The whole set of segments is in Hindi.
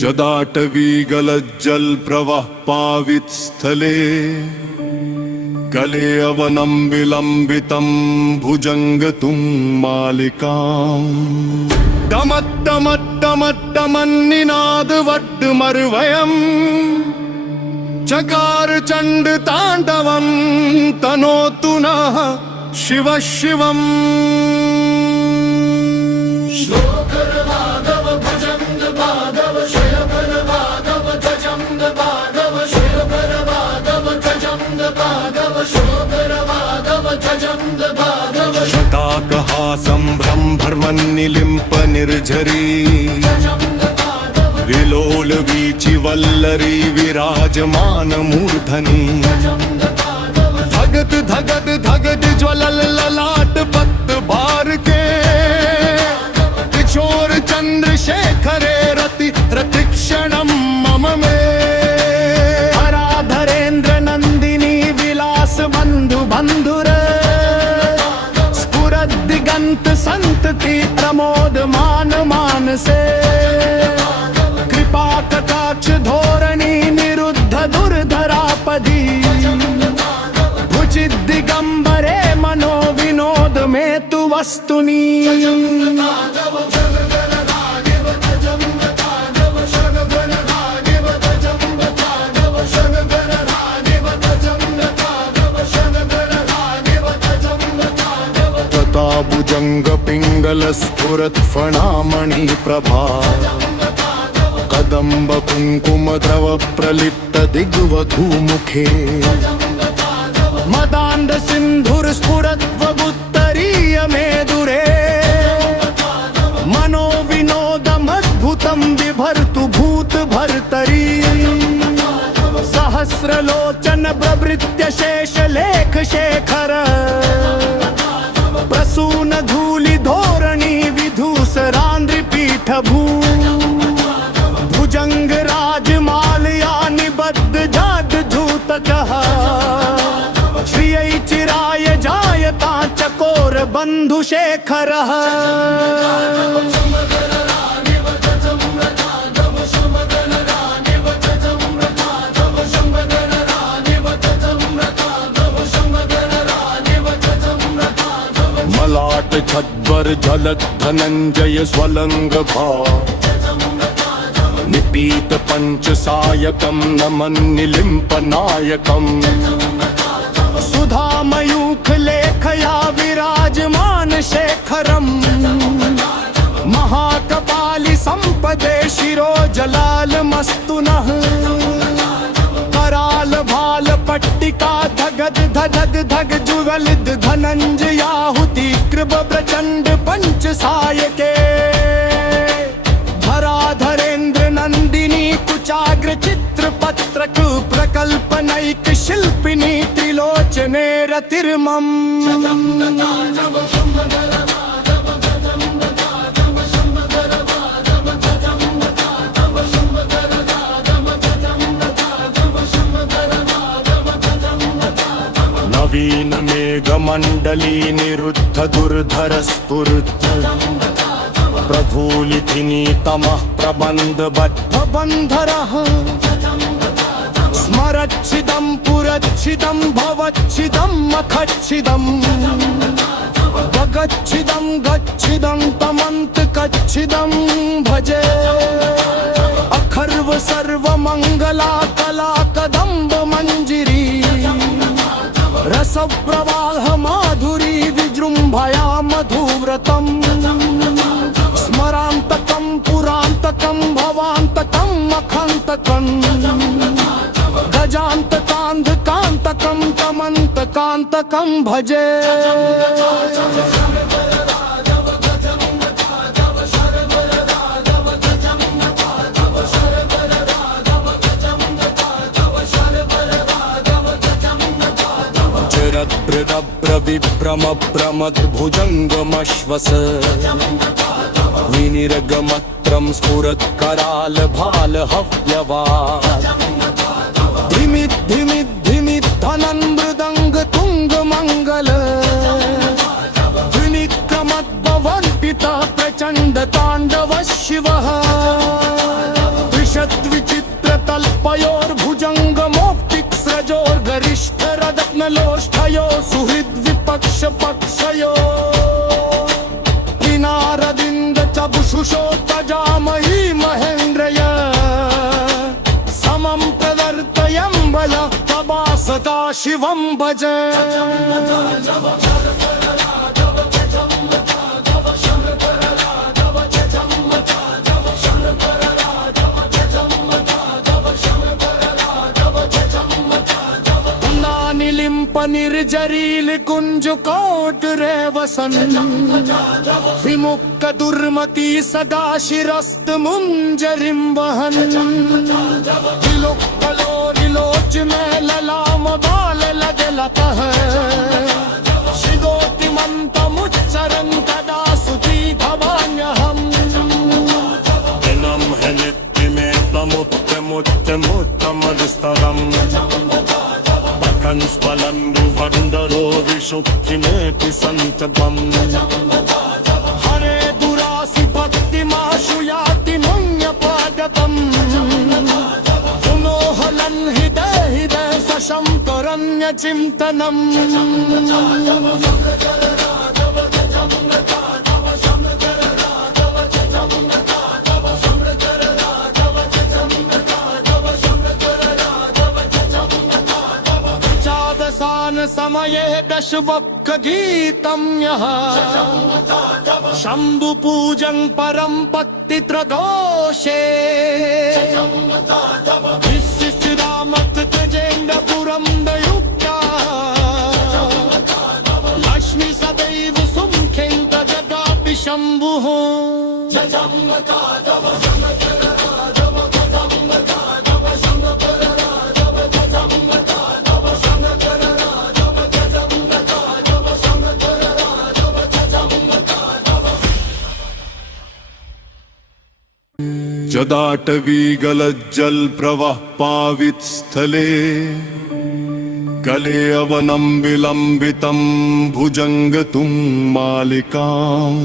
जदाटवी गलज्जल प्रवाह पावित स्थले कले अवनं विलंबितं भुजंगतुं मालिकाम् दमद्दमद्दमद्दमन्निनाद वड्डमर्वयम् चकार चंड तांडवं तनोतु नः शिव शिवम् श्लोकर माधव भुजंग माधव शयबर माधव गजंग माधव शयबर माधव गजंग माधव शोकर माधव गजंग माधव शताकहासं भ्रमन्निलिम्प निर्झरी विलोल वीचि वल्लरी विराजमान मूर्धनि धगद धगद धगद ज्वलल ललाट पत भार के किशोर चंद्रशेखरे रति रतिक्षणं मम मे हराधरेन्द्र नंदिनी विलास बंधु बंधुर स्फुरद्दिगंत संतति प्रमोद मान मानसे कटाक्ष धोरणी निरुद्ध दुर्धरापदी भुचिद दिगंबरे मनो विनोद में तु वस्तुनि प्रताभुजंग पिंगल स्फुरत फणामणि प्रभा कदम्ब कुंकुम द्रव प्रलिप्त दिग्वधू मुखे मदांध सिंधुर स्फुरत्वगुत्तरीय मेदुरे मनो विनोदमद्भुतं बिभर्तु भूत भर्तरी सहस्रलोचन प्रवृत्य शेष लेख शेखर प्रसून धूलि धोरणी विधूसरांद्रि पीठ भू भुजंग राजमालया निबद्ध जाद धूतकः श्रियै चिराय जायता चकोर बंधु शेखरः मलाट छद्वर झलक धनंजय स्वलंग भा निपीत पंच सायकं नमन्निलिम्प नायकम् सुधामयूख लेखया विराजमान शेखरम् महाकपालि संपदे शिरो जलाल मस्तुनः कराल भाल पट्टिका धगद धगद धग जुगलिद धनंजयाहुति कृप प्रचंड पंच सायके धराधरेन्द्र नंदिनी कुचाग्र चित्र पत्रक प्रकल्पनैक शिल्पिनी त्रिलोचने रतिर्मम् नवीन मेघमंडली निरुद्ध दुर्धर स्फुरत् प्रभूलिथिनी तमः प्रबंध बद्ध बंधरः स्मरच्छिदं पुरच्छिदं भवच्छिदं मखच्छिदं भगच्छिदं गच्छिदं तमन्तकच्छिदं भजे अखर्व सर्वमंगला कला कदम्ब मंजिरी रसप्रवाह माधुरी विजृंभया मधुव्रतम् स्मरान्तकं पुरान्तकं भवान्तकं मखान्तकं गजान्तकान्धकान्तकं तमन्तकान्तकं भजे विभ्रम प्रमद भुजंगमश्वस विनिर्गमत्रं स्फुरत् कराल भाल हव्यवाद धिमित धिमित धिमित धनन मृदंग तुंग मंगल विनिक्रमत् भवन पिता प्रचंड तांडव शिवः सुहृद विपक्ष पक्षयो किनारदिन्द चबुषुषोत्तजामही महेन्द्रय समं प्रवर्तयं बल तवा सदा शिवं भज निर्जरील कुंज कोट रे वसन विमुक्त दुर्मति सदा शिरस्त मुंजरिम वहन विलुक्कलो निलोच में ललाम बाल लगे लतः शिगोतिमन्तमुच्चरन् कदा सुती भवान्यहम् दिनं है नित्यमेतमुत्तमुत्तमुत्तमस्तरम् कंस्फलन्दु वरुन्दरो विशुक्तिमेति सन्ततम् हरे दुरासि भक्तिमाशु याति मुञ्यपादतम् पुनोहलन् हृदय हृदय सशङ्करन्यचिन्तनम् समये दशवक्ख गीतं यः शंभु पूजं परं भक्ति प्रदोषे विशिष्टामत तेजेन्द्रपुरं दयुक्ता लक्ष्मी सदैव सुमुखेन तजदापि शंभुः जदाटवी गलज्जल प्रवाह पावित स्थले गले अवनं विलंबितं भुजंगतुं मालिकाम्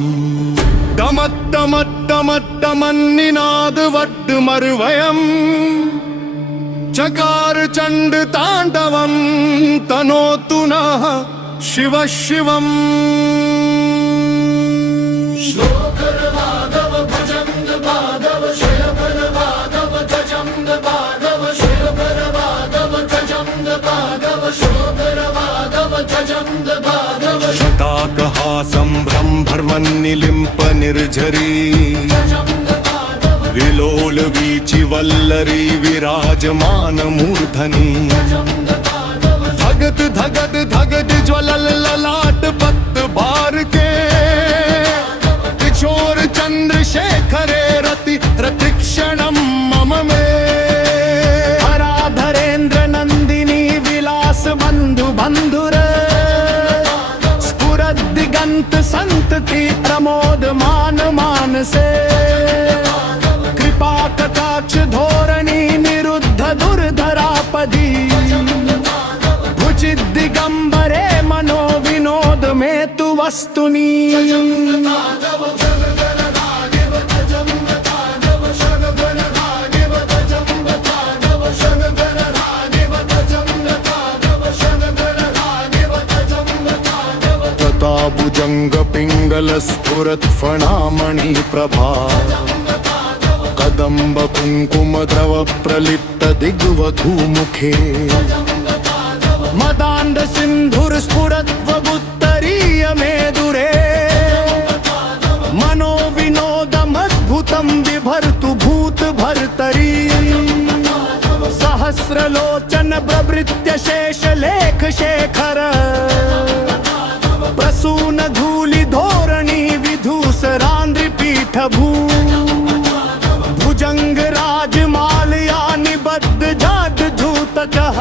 दमट्टमट्टमट्टमन्निनाद वड्डमर्वयम् चकार चंड तांडवं तनोतु नः शिव शिवम् शताकहासं ब्रह्मर्वन्निलिम्प निर्झरी विलोल वीचि वल्लरी विराजमान मूर्धनि धगद धगद धगद ज्वलल ललाट पत भार के किशोर चंद्रशेखरे रति रतिक्षणं मम मे हराधरेन्द्र नंदिनी विलास बंधु बंधुर स्फुरद्दिगंत संतति प्रमोद मान मानसे कृपा कटाक्ष धोरणी निरुद्ध दुर्धरापदी भुचिद दिगंबरे मनो विनोद में तु वस्तुनि भुजंग पिंगल स्फुरत् फणामणि प्रभा कदम्ब कुंकुम द्रव प्रलिप्त दिग्वधू मुखे मदांड सिंधुर स्फुरत् वगुत्तरीय मेदुरे मनो विनोदमद्भुतं बिभर्तु भूत भर्तरी सहस्रलोचन प्रवृत्य शेष लेख शेखर प्रसून धूलि धोरणी विधूसरांद्रि पीठ भू भुजंग राजमालया निबद्ध जाद धूतकः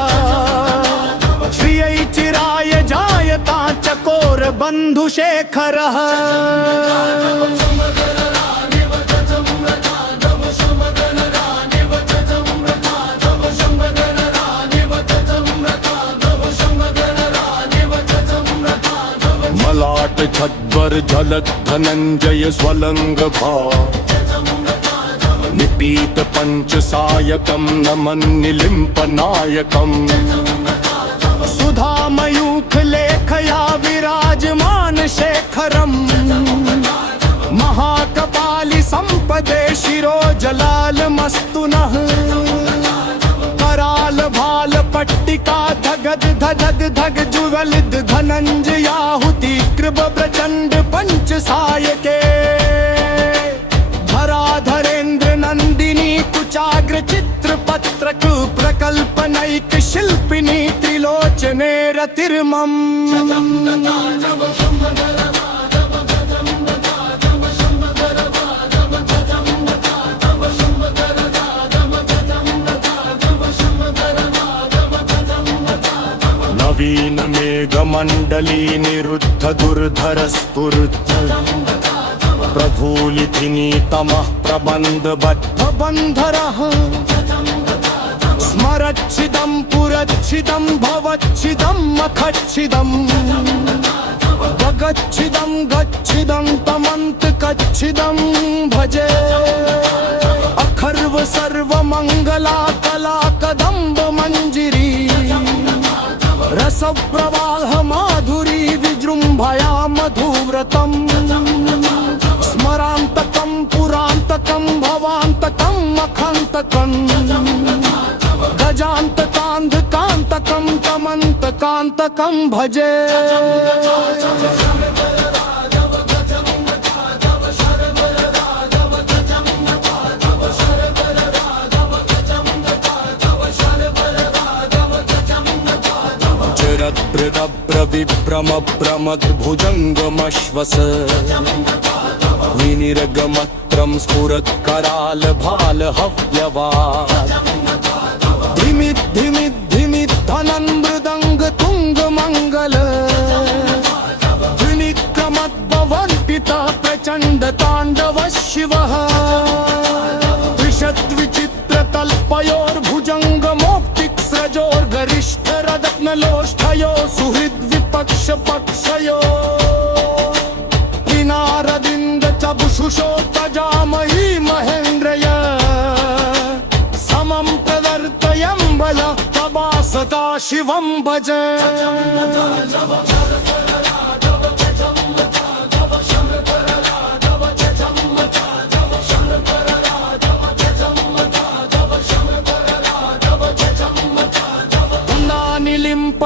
श्रियै चिराय जायता चकोर बंधु शेखरः ललाट खद्वर झलक धनंजय स्वलंग भा निपीत पंच सायकम नमन निलिम्प नायकम सुधा मयूख लेख विराजमान शेखरम महाकपाली संपदे शिरो जलाल मस्तुनः कराल भाल पट्टिका धगद धगद धग जुगलित धनंजयाहुति कृप प्रचंड पंच सायके धराधरेन्द्र नंदिनी कुचाग्र चित्र पत्रक प्रकल्पनैक शिल्पिनी त्रिलोचने रतिर्मम नवीन मेघमण्डली निरुद्ध दुर्धर स्फुरत् प्रभूलिथिनी तमः प्रबन्धबद्ध बन्धरः स्मरच्छिदं पुरच्छिदं भवच्छिदं मखच्छिदं भगच्छिदं गच्छिदं तमन्तकच्छिदं भजे अखर्व सर्वमङ्गला कला कदम्ब मञ्जिरी रसप्रवाह माधुरी विजृम्भया मधुव्रतम् स्मरान्तकं पुरान्तकं भवान्तकं मखान्तकं गजान्तकान्धकान्तकं तमन्तकान्तकं भजे विभ्रमभ्रमद्भुजङ्गमश्वस विनिर्गमत्रं स्फुरत्कराल भाल हव्यवात् धिमित् धिमित् धिमित् धनं मृदङ्ग तुङ्ग मङ्गल त्रिनिक्रमद्भवन्पितः प्रचण्ड ताण्डव शिवः त्रिषद्विचित्रतल्पयोर्भुजङ्गमोक्तिक्स्रजोर्गरिष्ठरत्नलोष्ठयो सुहृद्विपक्ष पक्षयो किनारदिन्द च बुषुषो तजामही महेन्द्रय समं प्रदर्तयं बल तवा सदा शिवं भज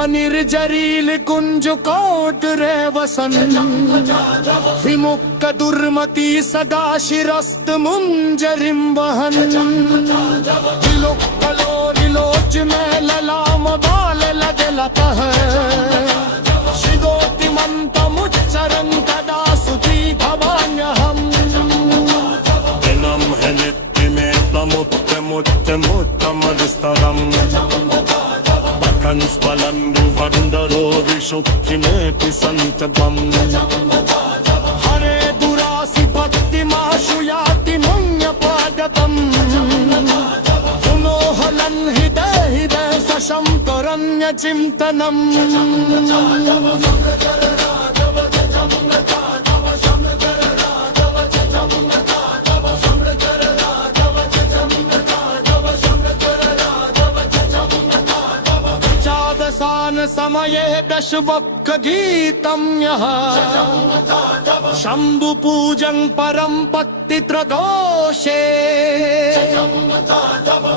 निर्जरील कुंज कोट रेवसन विमुक्त दुर्मति सदा शिरस्त मुंजरिम वहन विलोच में ललाम बाल लदलतः शिगोतिमन्तमुच्चरन् तदा सुखी भवाम्यहम् दिनं हि नित्यमेतमुत्तमुत्तमुत्तमस्तरम् कंस्फलन्दुवन्दरो विशुद्धिमेति सन्ततम् हरे दुरासि भक्तिमाशु याति मुञ्यपादतम् पुनोहलन् हृदय सशङ्करन्यचिन्तनम् समये दशवक्ख गीतं यः शंभु पूजं परम भक्ति त्रदोषे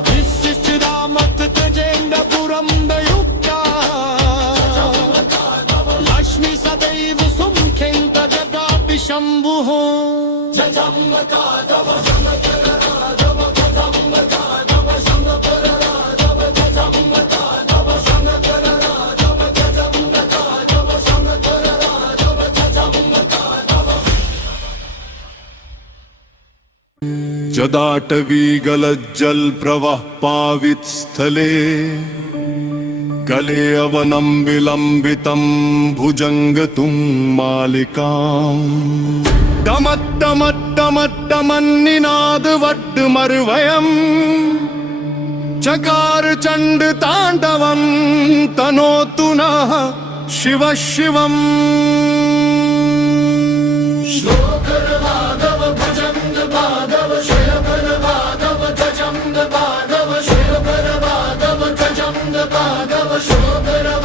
विशिष्टामत तेजेन्द्रपुरं दयुक्ता लक्ष्मी सदैव सुमुखेन तजगापि शंभुः जदाटवी गलज्जल प्रवाह पावित स्थले गले अवनं विलंबितं भुजंगतुं मालिकाम् डमट्टमट्टमट्टमन्निनाद वड्डमर्वयम् चकार चंड तांडवं तनोतु नः शिव शिवम् Shobhara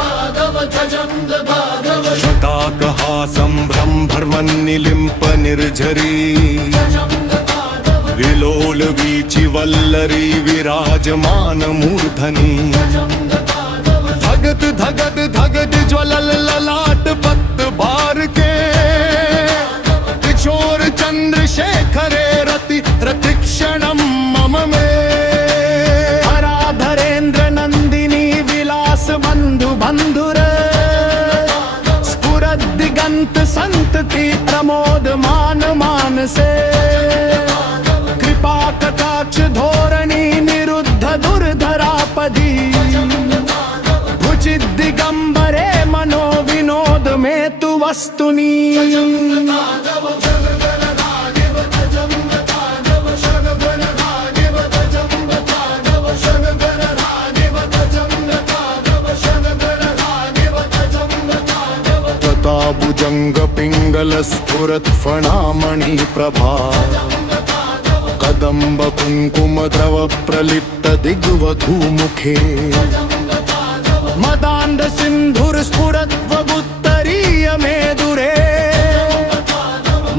Bhagava शताकहा सम्भ्रम भ्रमन्निलिम्प निर्झरी विलोल वीचि वल्लरी विराजमान मूर्धनि धगद धगद धगद ज्वलल ललाट पत बार के किशोर चंद्रशेखरे रति रतिक्षणम मम में धरेन्द्र नंदिनी विलास बंधु बंधुर स्फुरद दिगंत संतति प्रमोद मान मानसे कृपा कटाक्ष धोरणी निरुद्ध दुर्धरापदी भुचित दिगंबरे मनो विनोद में तु वस्तुनि भुजंग पिंगल स्फुरत फणामणि प्रभा कदम्ब कुंकुम द्रव प्रलिप्त दिग्वधू मुखे मदांध सिंधुर स्फुरत वगुत्तरीय मेदुरे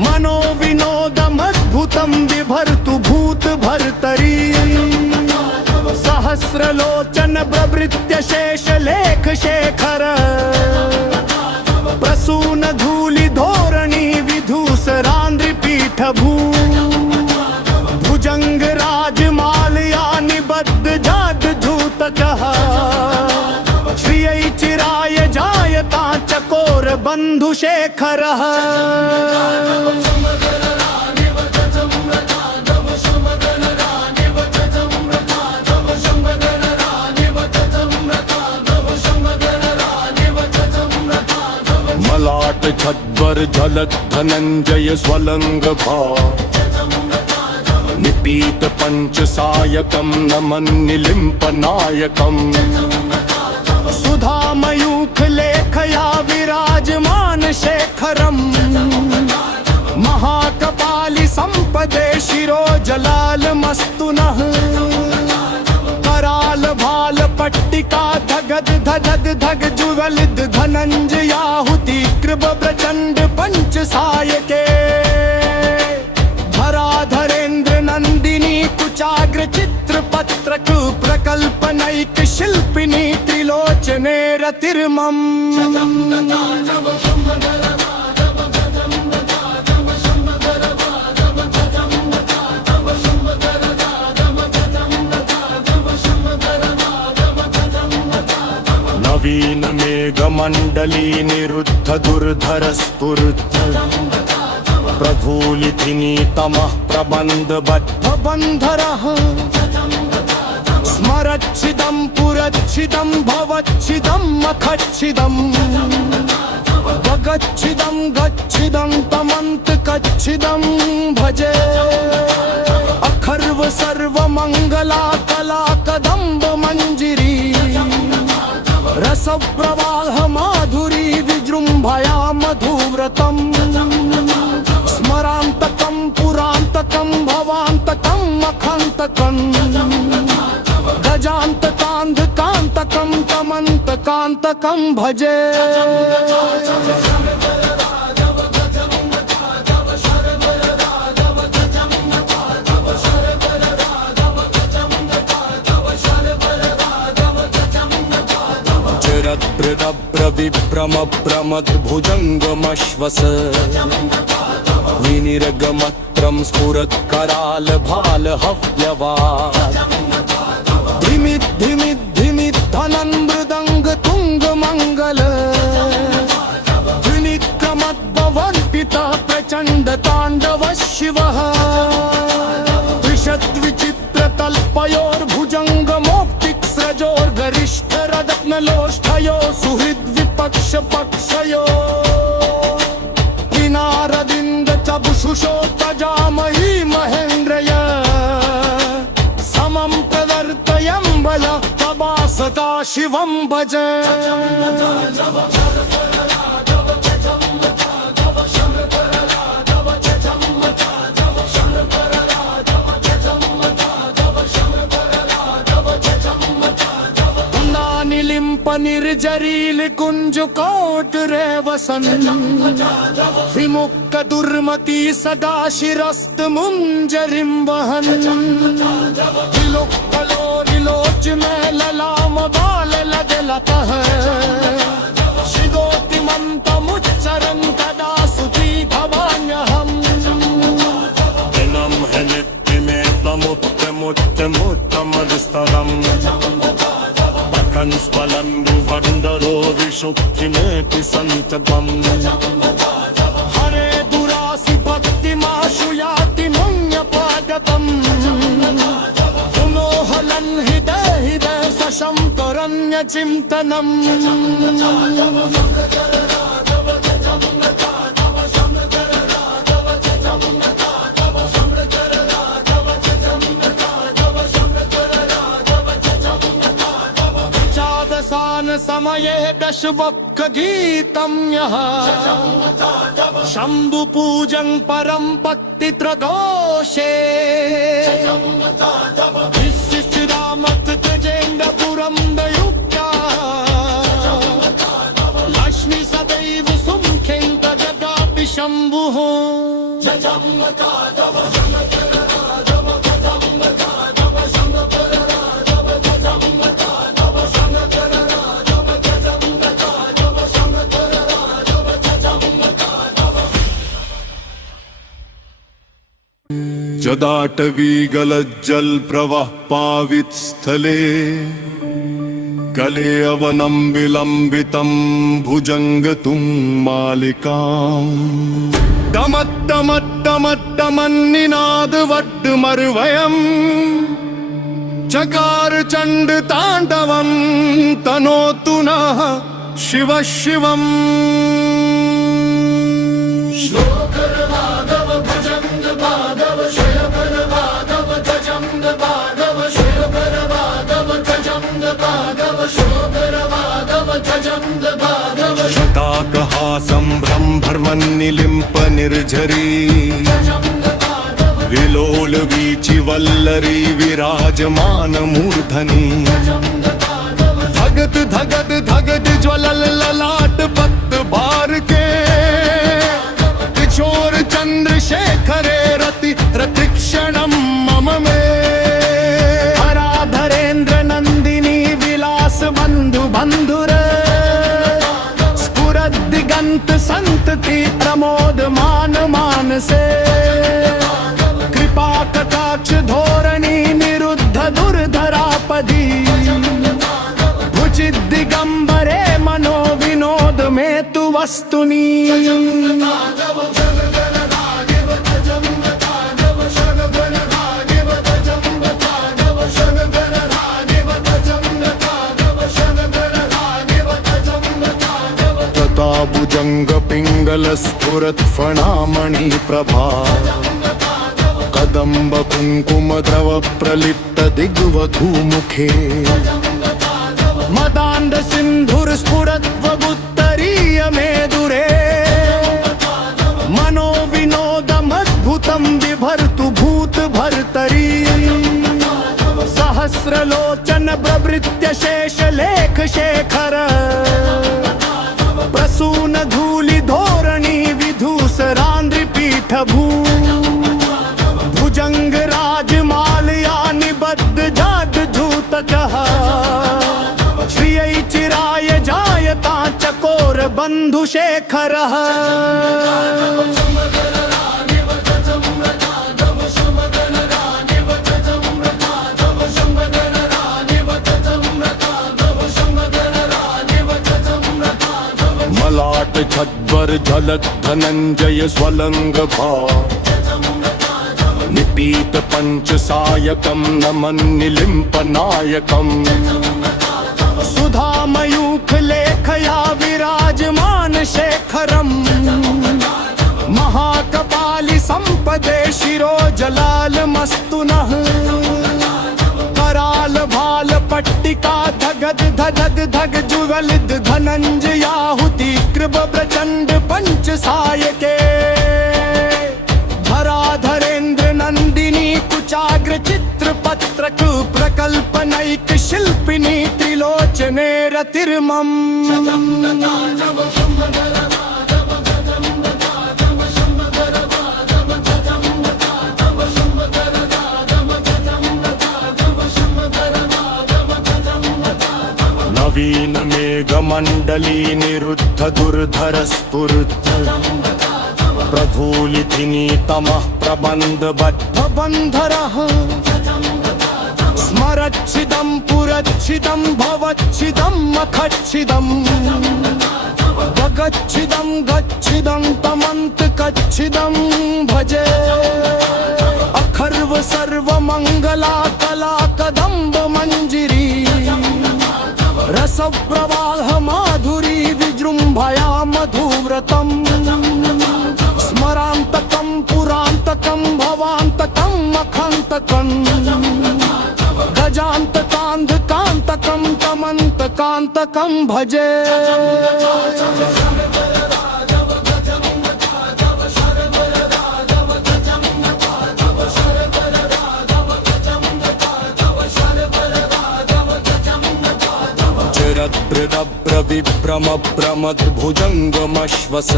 मनो विनोदम अद्भुतम बिभर्तु भूत भर्तरी सहस्रलोचन प्रवृत्य शेष लेख शेखर प्रसून धूलि धोरणी विधूसरांद्रि पीठ भू भुजंग राजमालया निबद्ध जाद धूतकः श्रियै चिराय जायता चकोर बंधु शेखरः ललाट छद्वर झलक धनंजय स्वलंग भा निपीत पंच सायकम नमन निलिम्प नायकम सुधा मयूख लेखया विराजमान शेखरम महाकपालि संपदे शिरो जलाल मस्तुनः कराल भाल पट्टिका धगद धगद धग जुगलित धनंजयाहुति कृप प्रचंड पंच सायके धराधरेन्द्र नंदिनी कुचाग्र चित्र पत्रक प्रकल्पनैक शिल्पिनी त्रिलोचने रतिर्मम नवीन मेघमंडली निरुद्ध दुर्धर स्फुरत प्रभूलिथिनी तमः प्रबंध बद्ध बंधरः स्मरच्छिदं पुरच्छिदं भवच्छिदं मखच्छिदं भगच्छिदं गच्छिदं तमन्त कच्छिदं भजे अखर्व सर्व मंगला कला कदम्ब मंजिरी रस प्रवाह माधुरी विजृंभया मधुव्रतम स्मरांतकं पुरांतकं भवांतकं मखांतकं गजांतकांधकांतकं तमंतकांतकं भजे चिरद्भृतभ्र विभ्रम प्रमद भुजंगमश्वस विनिर्गमत्रं स्फुरत् कराल भाल हव्यवाद धिमित धिमित धिमित धनन मृदंग तुंग मंगल त्रिनिक्रमद्भवन पिता प्रचंड तांडव शिवः त्रिशत विचित्र तल्पयोर्भुजंग मोक्तिक स्रजोर गरिष्ठ रत्नलोष्ठयो सुहृद विपक्ष पक्षयो किनारदिंद चबुषुषो तजामही महेन्द्रय समं प्रवर्तयं बल तबासता शिवं भजे निर्जरील कुंज कोट रे वसन विमुक्त दुर्मती सदा शिरस्त मुंजरिम वहन विलोच में ललाम बाल लदलता है शिदोतिमंतमुच्चरन् कदा सुखी भवान्यहम् दिनं है नित्यमेतमुत्तमुत्तमस्तरम् स्फलम्बुवन्दरो विशुक्तिमेति सन्ततम् हरे दुरासि भक्तिमाशु याति मुञ्यपादतम् पुनोहलन् हृदय सशङ्करन्यचिन्तनम् समये दशवक् गीतं यः शंभु पूजन परम भक्ति त्रघोषे विशिष्टामत गजेन्द्रपुरं दयुक्ता लक्ष्मी सदैव सुमुखेन तजगापि शंभुः जदाटवी गलज्जल प्रवाह पावित स्थले गले अवनं विलंबितं भुजंग तुम मालिकाम् दमद्दमद्दमद्दमन्निनाद वड्डमर्वयम् चकार चंड तांडवं तनोतु नः शिव शिवम् संभ्रम भ्रमन्निलिम्प निर्झरी विलोल वीचि वल्लरी विराजमान मूर्धनि धगद धगद धगद ज्वलल ललाट पत भार के किशोर चंद्रशेखरे रति प्रतिक्षणम मम में हराधरेन्द्र नंदिनी विलास बंधु बंधुर दिगंत संतति प्रमोद मान मानसे कृपा कटाक्ष धोरणी निरुद्ध दुर्धरापदी भुचित दिगंबरे मनो विनोद में तु वस्तुनि भुजंग पिंगल स्फुरत फणामणि प्रभा कदम्ब कुंकुम द्रव प्रलिप्त दिग्वधू मुखे मदांड सिंधुर स्फुरत वगुत्तरीय मेदुरे मनो विनोदम अद्भुतम विभर्तु भूत भर्तरी सहस्रलोचन प्रवृत्य शेष लेख शेखर प्रसून धूलि धोरणी विधूसरांद्रि पीठ भू भुजंग राजमालया निबद्ध जाद धूतकः श्रियै चिराय जायता चकोर बंधु शेखरः ललाट छद्वर झलक धनंजय स्वलंग भाव निपीत पंच सायकम नमन निलिम्प नायकम सुधा मयूख लेखया विराजमान शेखरम महाकपालि संपदे शिरो जलाल मस्तुनः कराल भाल पट्टिका धगद धगद धग जुगलित धनंजयाहुति कृप प्रचंड पंच सायके धराधरेन्द्र नंदिनी कुचाग्र चित्र चित्रपत्रक प्रकल्पनैक शिल्पिनी त्रिलोचने रतिर्मम नवीन मेघमण्डली निरुद्ध दुर्धर स्फुरद्ध प्रभूलिथिनी तमः प्रबन्धबद्ध बन्धरः स्मरच्छिदं पुरच्छिदं भवच्छिदं मखच्छिदं भगच्छिदं गच्छिदं तमन्तकच्छिदं भजे अखर्व सर्वमङ्गला कला कदम्ब मञ्जिरी रसप्रवाह माधुरी विजृम्भया मधुव्रतम् स्मरान्तकं पुरान्तकं भवान्तकं मखान्तकं गजान्तकान्धकान्तकं तमन्तकान्तकं भजे विभ्रम प्रमद्भुजङ्गमश्वस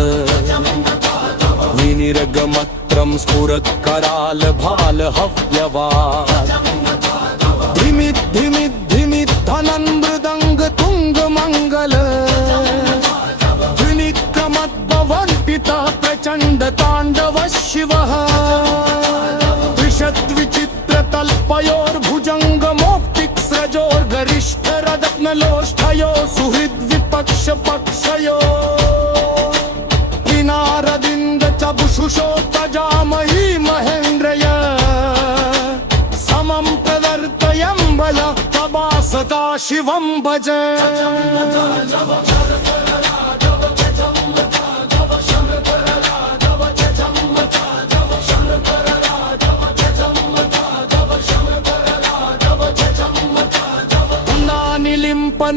विनिर्गमत्रं स्फुरत्कराल भाल हव्यवाद धिमित् धिमित् धिमित् धनन् मृदङ्ग तुङ्ग मङ्गल त्रिनिक्रमद्भवन्पितः प्रचण्ड ताण्डव शिवः त्रिषद्विचित्रतल्पयोर्भुजङ्गमोक्तिक्स्रजोर्गरिष्ठरत्नलोष्ठयो सुहृद्विपक्ष पक्षयो किनारदिन्द चबुषुषो तजामही महेन्द्रय समं प्रवर्तयं बल तवा सदा शिवं भजे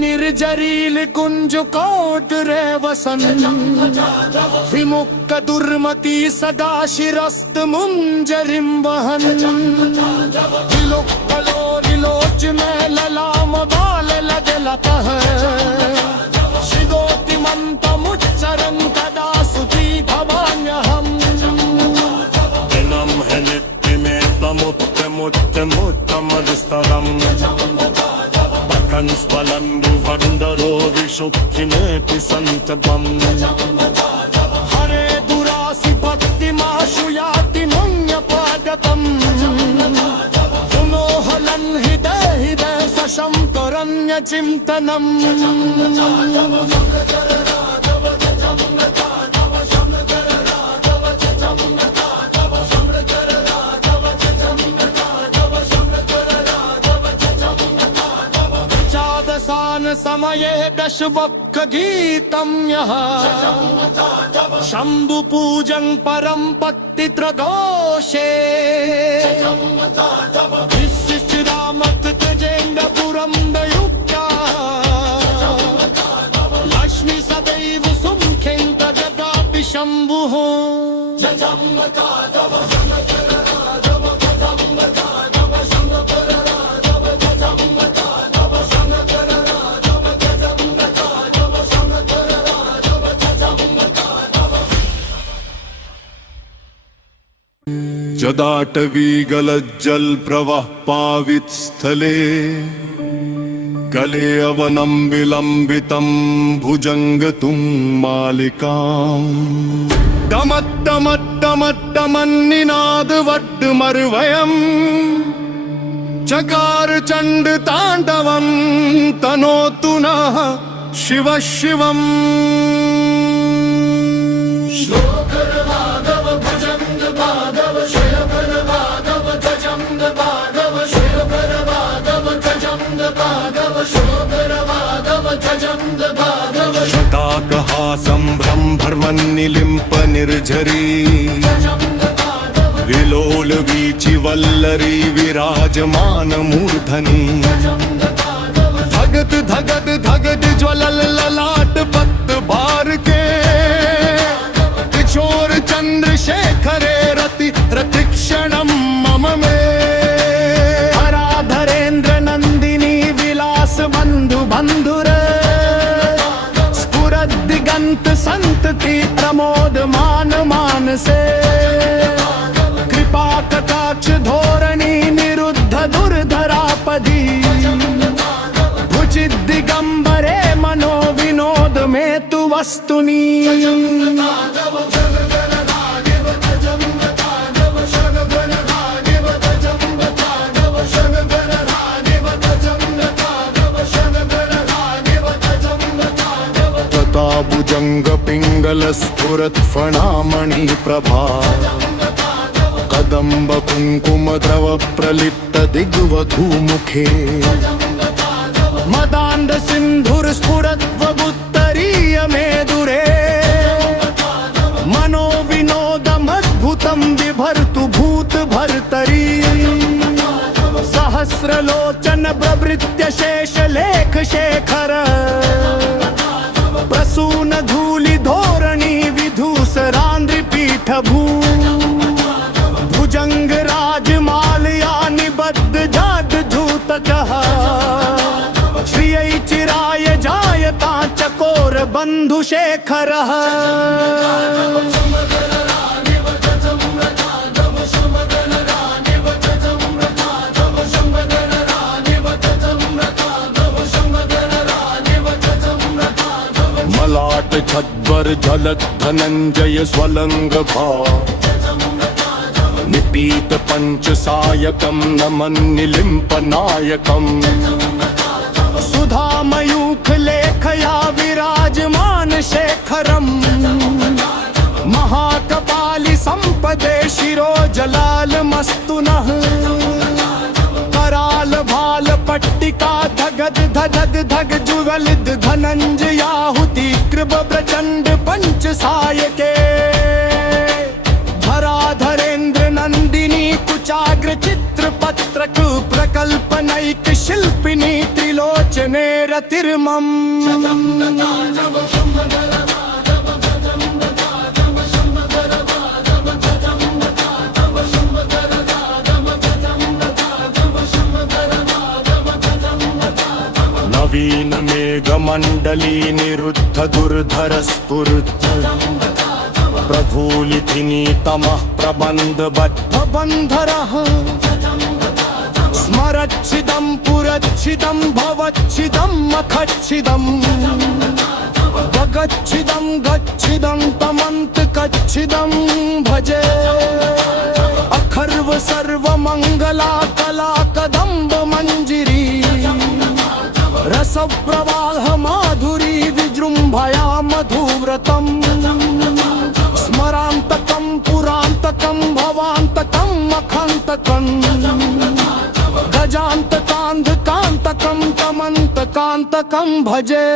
निर्जरील कुंज कोट रेवसन विमुक्त दुर्मति सदा शिरस्त मुंजरिम वहन विलोच में ललाम बाल लजलतः शिदोतिमंत मुच्चरं कदा सुती भवान्यहम् दिनं है नित्य में तमुत्त मुत्त मुत्तमस्तरम् स्फलम्बुवन्दरो विशुक्तिमेति सन्ततम् हरे दुरासि भक्तिमाशु याति मुञ्यपादतम् पुनोहलन् हृदय हृदय सशङ्करन्यचिन्तनम् समये दशवक्ख गीतं यः शंभु पूजं परं पत्तित्रदोषे विशिष्टिरामत् तेजेन्द्रपुरं दयुक्ता लक्ष्मी सदैव सुमुखेन तददापि शंभुः जदाटवी गलज्जल प्रवाह पावित स्थले गले अवनं विलंबितं भुजंग तुम मालिकां दमद्दमद्दमद्दमन्निनाद वड्डमर्वयम् चकार चंड तांडवं तनोतु नः शिव शिवम् संभ्रम भ्रमन्निलिम्प निर्झरी विलोल वीचि वल्लरी विराजमान मूर्धनि धगद धगद धगद ज्वलल ललाट पत्त बार के किशोर चंद्रशेखरे रति रतिक्षणं मम में से कृपा कटाक्ष धोरणी निरुद्ध दुर्धरापदी भुचित दिगंबरे मनो विनोद में तु वस्तुनि भुजंग पिंगल स्फुरत फणामणि प्रभा कदम्ब कुंकुम द्रव प्रलिप्त दिग्वधू मुखे मदांध सिंधुर स्फुरत वगुत्तरीय मेदुरे मनो विनोदमद्भुतं बिभर्तु भूत भर्तरी सहस्रलोचन प्रवृत्य शेष लेख शेखर प्रसून धूलि धोरणी विधूसरांद्रि पीठ भू भुजंग राजमालया निबद्ध जाड धूतकः श्रियै चिराय जायता चकोर बंधु शेखरः मलाट छद्वर झलक धनंजय स्वलंग भाव निपीत पंच सायकम नमन निलिंप नायकम सुधा मयूख लेखया विराजमान शेखरम महाकपालि संपदे शिरो जलाल मस्तुनः कराल भाल पट्टिका धगद धगद धग जुवलित धनंजयाहुति कृप प्रचंड पंच सायके धराधरेन्द्र नंदिनी कुचाग्र चित्र पत्रक प्रकल्पनैक शिल्पिनी त्रिलोचने रतिर्मम नवीन मेघमंडली निरुद्ध दुर्धर स्फुरत प्रभूलिथिनी तमः प्रबंध बद्ध बंधरः स्मरच्छिदं पुरच्छिदं भवच्छिदं मखच्छिदं भगच्छिदं गच्छिदं तमन्त कच्छिदं भजे अखर्व सर्व मंगला कला कदम्ब मंजिरी रस प्रवाह माधुरी विजृंभया मधुव्रतम स्मरांतकं पुरांतकं भवांतकं मखांतकं गजांतकांधकांतकं तमंतकांतकं भजे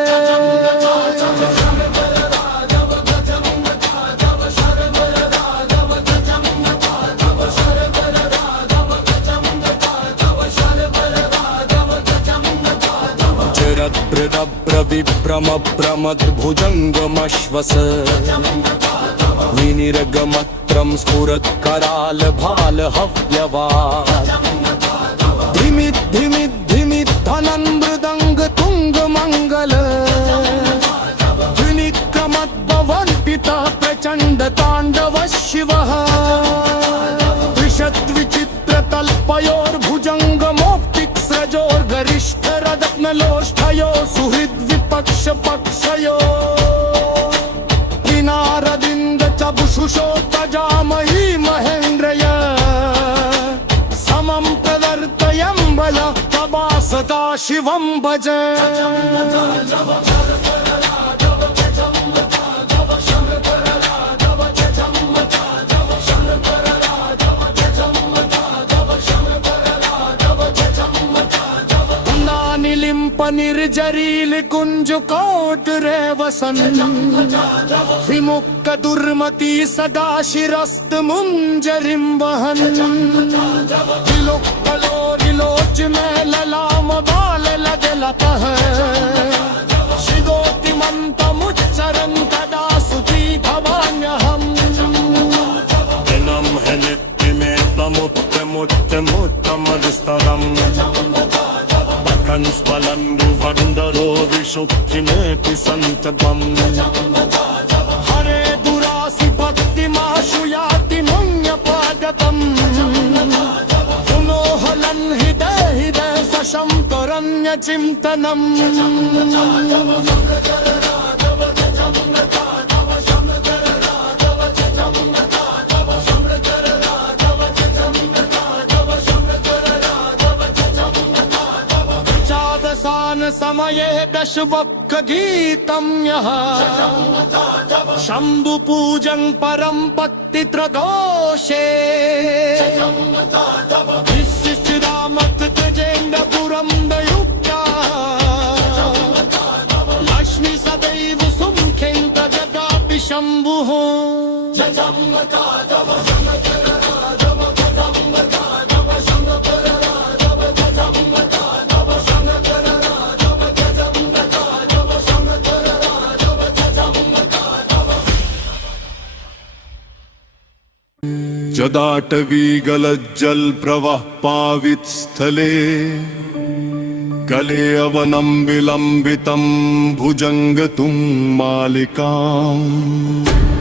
विभ्रम प्रमद भुजंगमश्वस विनिर्गमत्रं स्फुरत् कराल भाल हव्यवाद धिमित् धिमित् धिमित् धनं मृदंग तुंग मंगल विनिक्रमत् भवन पिता प्रचंड तांडव शिवः त्रिशत् विचित्र तल्पयोर्भुजंग मोक्तिक स्रजोर्गरिष्ठ रत्नलोष्ठयो सुहृद विपक्ष पक्षयो किनारदिंद चबुषुषो तजामहि महेन्द्रय समं प्रदर्तयं बल तबा सदा शिवं भजे निर्जरील कुंज कोट रे वसन विमुक्त दुर्मति सदा शिरस्त मुंजरिम वहन विलोच में ललाम बाल लदलतः शिदोति मंतमुच्चरन् कदा सुखी भवान्यहम् दिनं हलित्तिमेतमुत्तमुत्तमुत्तमस्तरम् कंस्फलन्दु वन्दरो विशुक्तिमेति सन्ततम् हरे दुरासि भक्तिमा श्रूयाति मुञ्यपागतम् पुनोहलन् हृदय सशङ्करन्यचिन्तनम् समये दशवक्खगीतं यः शम्भुपूजं परं भक्तित्रदोषे विशिष्टिरामत् गजेन्द्रपुरं दयुक्ता लक्ष्मी सदैव सुमुखेन जगापि शम्भुः जदाटवी गलज्जल प्रवाह पावित स्थले गले अवनं विलंबितं भुजंगतुं मालिकाम्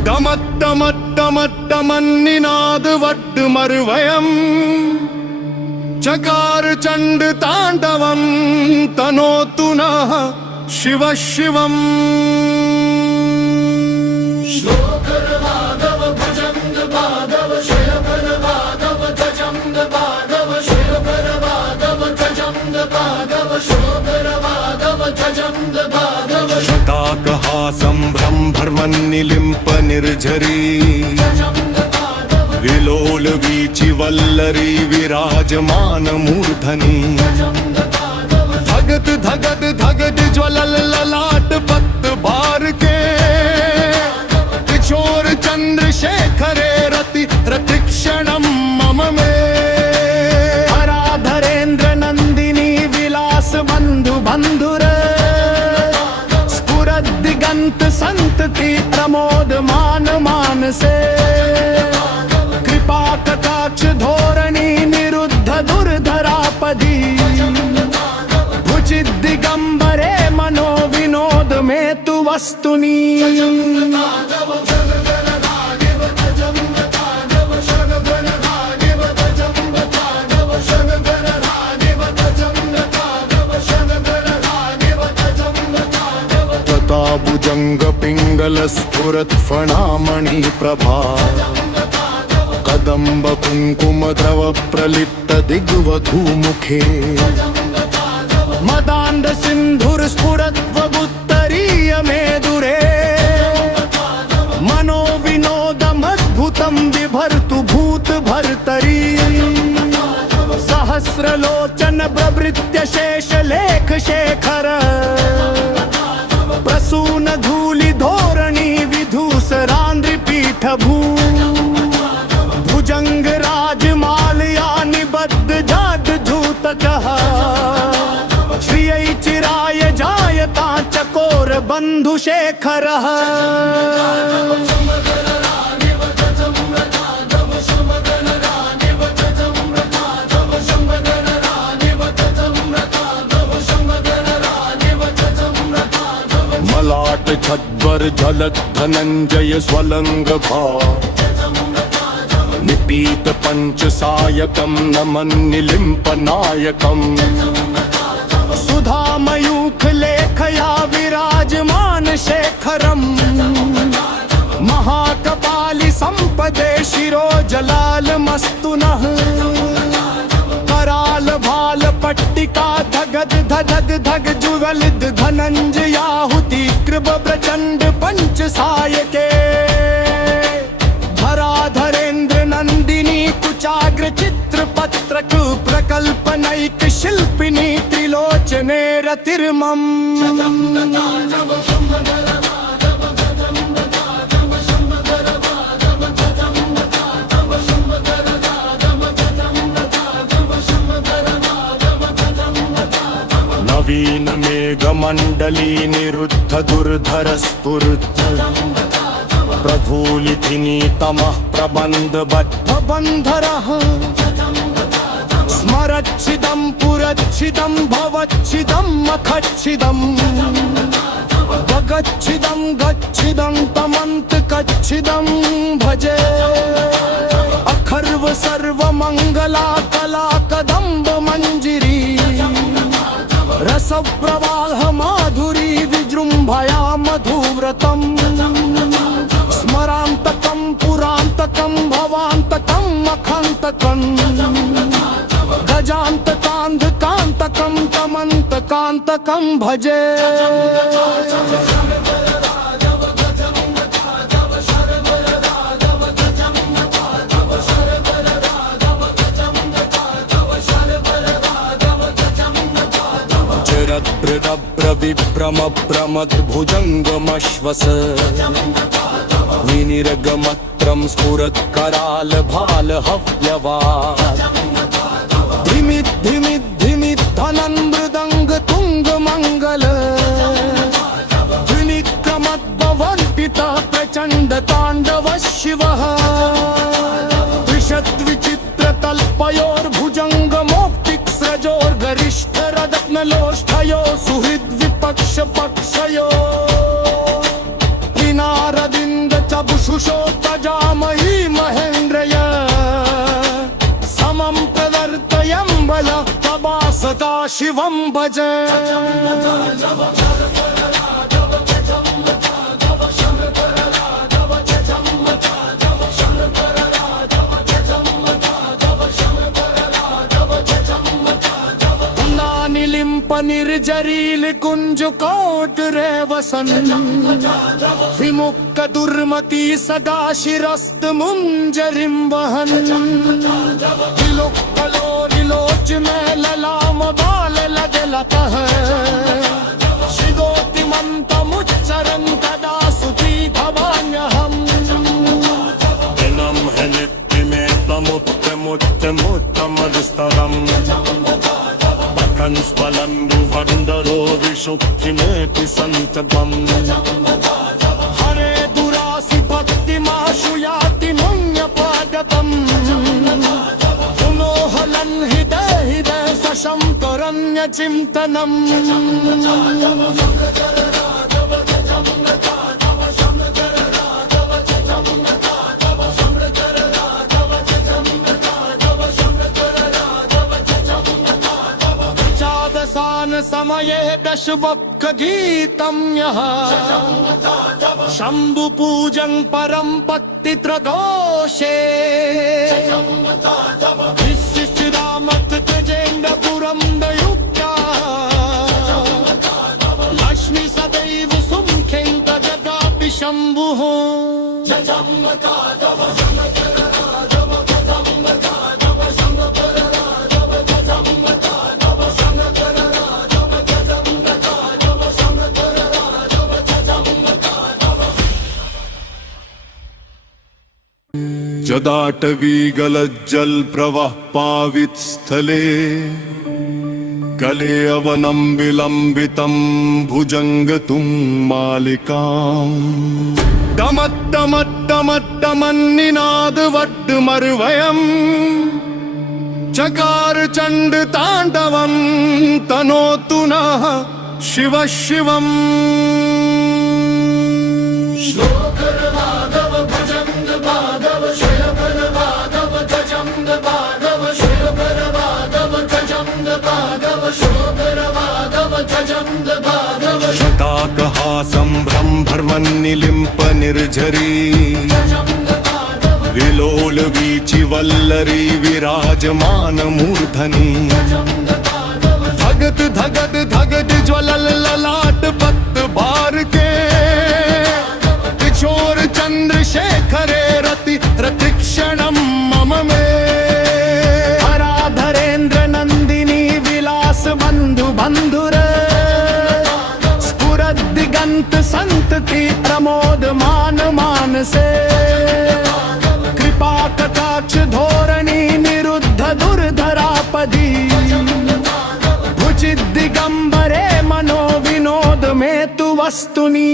दमद्दमद्दमद्दमन्निनाद वड्डमर्वयम् चकार चंड तांडवं तनोतु नः शिव शिवम् शताकहासं ब्रह्मर्मन्निलिम्प निर्झरी विलोल वीचि वल्लरी विराजमान मूर्धनि धगद धगद धगद ज्वलल ललाट पत भार के किशोर चंद्रशेखरे रति रतिक्षणं मम मे हराधरेन्द्र नंदिनी विलास बंधु बंधुर स्फुरद्दिगंत संतति प्रमोद मान मानसे कृपा कटाक्ष धोरणी निरुद्ध दुर्धरापदी भुचिद दिगंबरे मनो विनोद में तु वस्तुनि भुजंग पिंगल स्फुरत फणामणि प्रभा कदम्ब कुंकुम द्रव प्रलिप्त दिग्वधू मुखे मदांध सिंधुर स्फुरत वगुत्तरीय मेदुरे मनो विनोदमद्भुतं बिभर्तु भूत भर्तरी सहस्रलोचन प्रवृत्य शेष लेख शेखर प्रसून धूलि धोरणी विधूसरांद्रि पीठ भू भुजंग राजमालया निबद्ध जाड धूतकः श्रियै चिराय जायता चकोर बंधु शेखरः ललाट छद्वर झलक धनंजय स्वलंग भा निपीत पंच सायकम नमन निलिम्प नायकम सुधा मयूख लेखया विराजमान शेखरम महाकपालि संपदे शिरो जलाल मस्तुनः कराल भाल पट्टिका धगद धगद धग जुवलिद धनंजयाहुति कृब प्रचंड पंच सायके धराधरेन्द्र नंदिनी कुचाग्र चित्र पत्रक प्रकल्पनैक शिल्पिनी त्रिलोचने रतिर्मम नवीन मेघमंडली निरुद्ध दुर्धर स्फुरत् प्रभूलिथिनी तमः प्रबंध बद्ध बंधरः स्मरच्छिदं पुरच्छिदं भवच्छिदं मखच्छिदं भगच्छिदं गच्छिदं तमन्त कच्छिदं भजे रसप्रवाह माधुरी विजृम्भया मधुव्रतम् स्मरान्तकं पुरान्तकं भवान्तकं मखान्तकम् गजान्तकान्धकान्तकं तमन्तकान्तकं भजे। चिरद्भ्रमभ्रमद्भुजङ्गमश्वस विनिर्गमत्रं स्फुरत्करालभालहव्यवात् धिमिद्धनन् मृदङ्ग तुङ्गमङ्गल विनिक्रमद्भवन्पितः प्रचण्ड ताण्डव शिवः त्रिषद्विचित्रतल्पयोर्भुजङ्गमोक्तिक्स्रजोर्गरिष्ठरत्नलोष्ठयो सुहृद्विपक्षपक्षयो किनारदिन्द च बुषुषो तजामही महेन्द्रय समं प्रदर्तयं बल तवा सदा शिवं भज। निर्जरील कुंज कोट रेवसन विमुक्त दुर्मति सदा शिरस्त मुंजरिम वहन विलोच में ललाम बाल लजलतः शिगोतिमन्तमुच्चरन् कदा सुपी भवान्यहम् दिनं है नित्यमेतमुत्तमुत्तमुत्तमस्तरम् कंस्फलम्बुवन्दरो विशुक्तिमेति सन्ततम् हरे दुरासि भक्तिमाशु याति मुञ्यपागतम् पुनोहलन् हृदय सशङ्करन्यचिन्तनम् समये दशवक् गीतं यः शम्भु पूजं परं भक्तित्रदोषे विशिष्टिरामत् तेजेन्द्रपुरं दयुक्ता लक्ष्मी सदैव सुमुखेन तजदापि शम्भुः जदाटवी गलज्जल प्रवाह पावित स्थले गले अवनं विलंबितं भुजंगतुं मालिकाम् टमट्टमट्टमट्टमन्निनाद वड्डमर्वयम् चकार चंड तांडवं तनोतु नः शिव शिवम्। शताकहासं ब्रह्मर्वन्निलिम्प निर्झरी विलोल वीचि वल्लरी विराजमान मूर्धनि धगद धगद धगद ज्वलल ललाट पत् भार के किशोर चंद्रशेखरे रति रतिक्षणं मम मे हराधरेन्द्र नंदिनी विलास बंधु बंधुर स्फुरद्दिगंत संतति प्रमोद मान मानसे कृपा कटाक्ष धोरणी निरुद्ध दुर्धरापदी भुचिद दिगंबरे मनो विनोद में तु वस्तुनि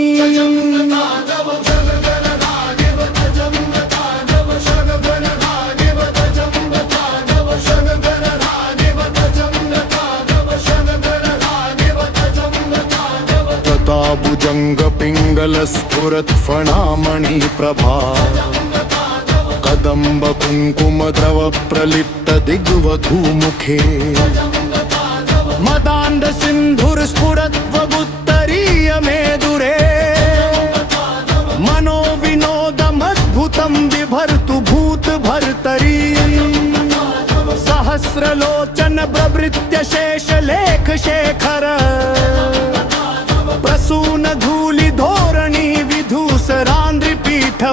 भुजंग पिंगल स्फुरत् फणामणि प्रभा कदम्ब कुंकुम द्रव प्रलिप्त दिग्वधू मुखे मदांड सिंधुर सहस्रलोचन प्रभृत्य शेषलेख शेखर प्रसून धूलि धोरणी विधूसरान्द्रिपीठ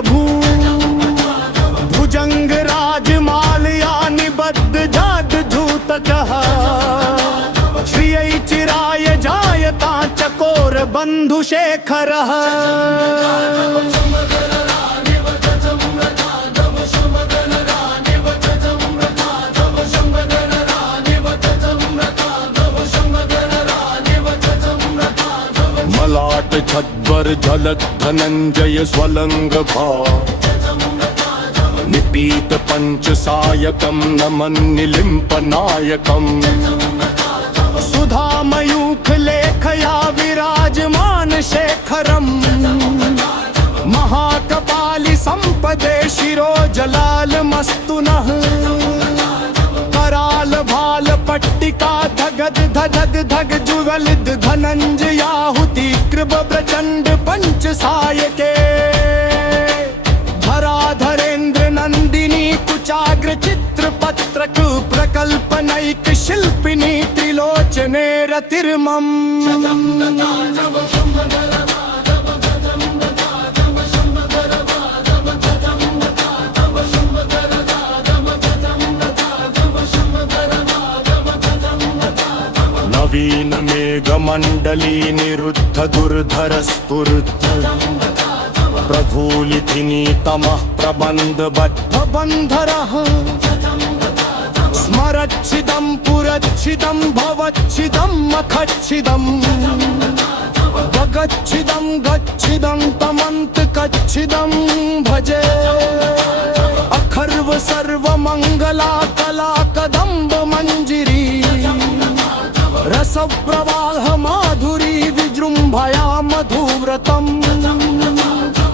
भुजंग राजमालया निबद्ध जाद धूतकः श्रियै चिराय जायता चकोर बन्धुशेखरः मलाट छद्वर झलक धनंजय स्वलंग भा निपीत पंच सायकम नमन निलिम्प नायकम सुधामयूख लेखया विराजमान शेखरम महाकपालि संपदे शिरो जलाल मस्तुनः कराल भाल पट्टिका धगद धगद धग जुगलित धनंजयाहुति कृप प्रचंड पंच सायके धराधरेन्द्र नंदिनी कुचाग्र चित्र पत्रक प्रकल्पनैक शिल्पिनी त्रिलोचने रतिर्मम नवीन मेघमंडली निरुद्ध दुर्धर स्फुरत् प्रभूलिथिनी तमः प्रबंध बद्ध बंधरः स्मरच्छिदं पुरच्छिदं भवच्छिदं मखच्छिदं भगच्छिदं गच्छिदं तमन्तकच्छिदं भजे अखर्व सर्वमंगला कला कदम्ब मंजिरी रसप्रवाह माधुरी विजृंभया मधुव्रतम्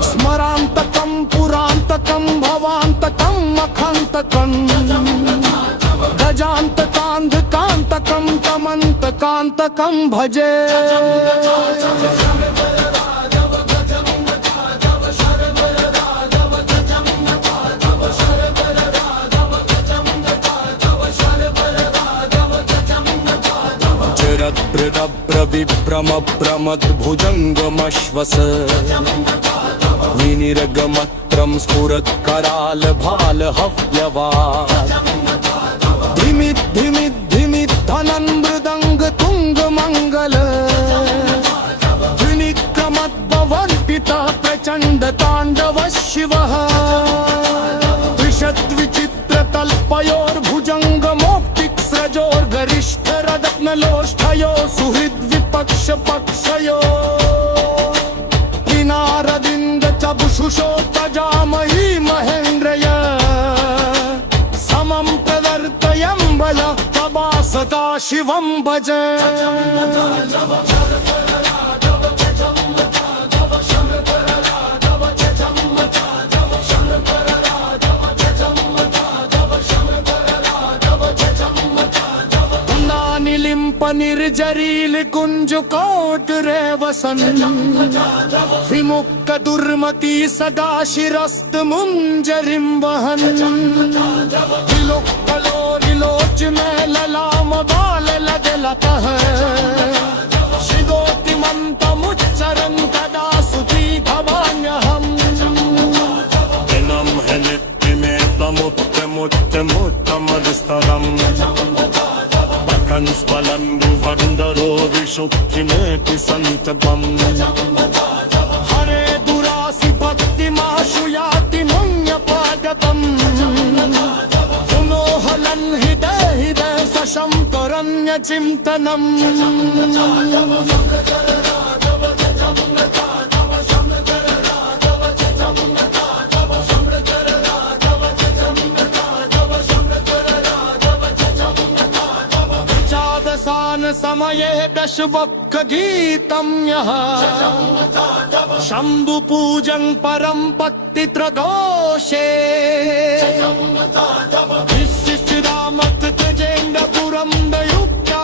स्मरान्तकं पुरान्तकं भवान्तकं मखान्तकं गजान्तकान्धकान्तकं तमन्तकान्तकं भजे विभ्रम प्रमद भुजंगमश्वस विनिर्गमत्रं स्फुरत् कराल भाल हव्यवाद धिमित् धिमित् धिमित् धनं मृदंग तुंग मंगल त्रिनिक्रमद्भवन्पिता प्रचंड तांडव शिवः त्रिशत् विचित्र तल्पयोर्भुजंग मोक्तिक स्रजोर्गरिष्ठ रत्नलोष्ठयो सुहृद विपक्ष पक्षयो किनारदिन्द चबुषुषो तजामही महेन्द्रय समं प्रदर्तयं बल तबासता शिवं भजे निर्जरील कुंज कोट रेवसन विमुक्त दुर्मति सदा शिरस्त मुंजरिम वहन विलोच में ललाम बाल लदलतः शिगोतिमन्तमुच्चरन् तदा सुती भवान्यहम् दिनं है नित्यमेतमुत्तमुत्तमस्तरम् कंस्फलन्दुवन्दरो विशुद्धिमेति सन्तपम् हरे दुरासि भक्तिमाशु याति मुञ्यपादतम् पुनोहलन् हृदय हृदय सशङ्करन्यचिन्तनम् समये दशवक्ख गीतं यः शंभु पूजन परम भक्ति त्रघोषे विशिष्टामत गजेन्द्रपुरं दयुक्ता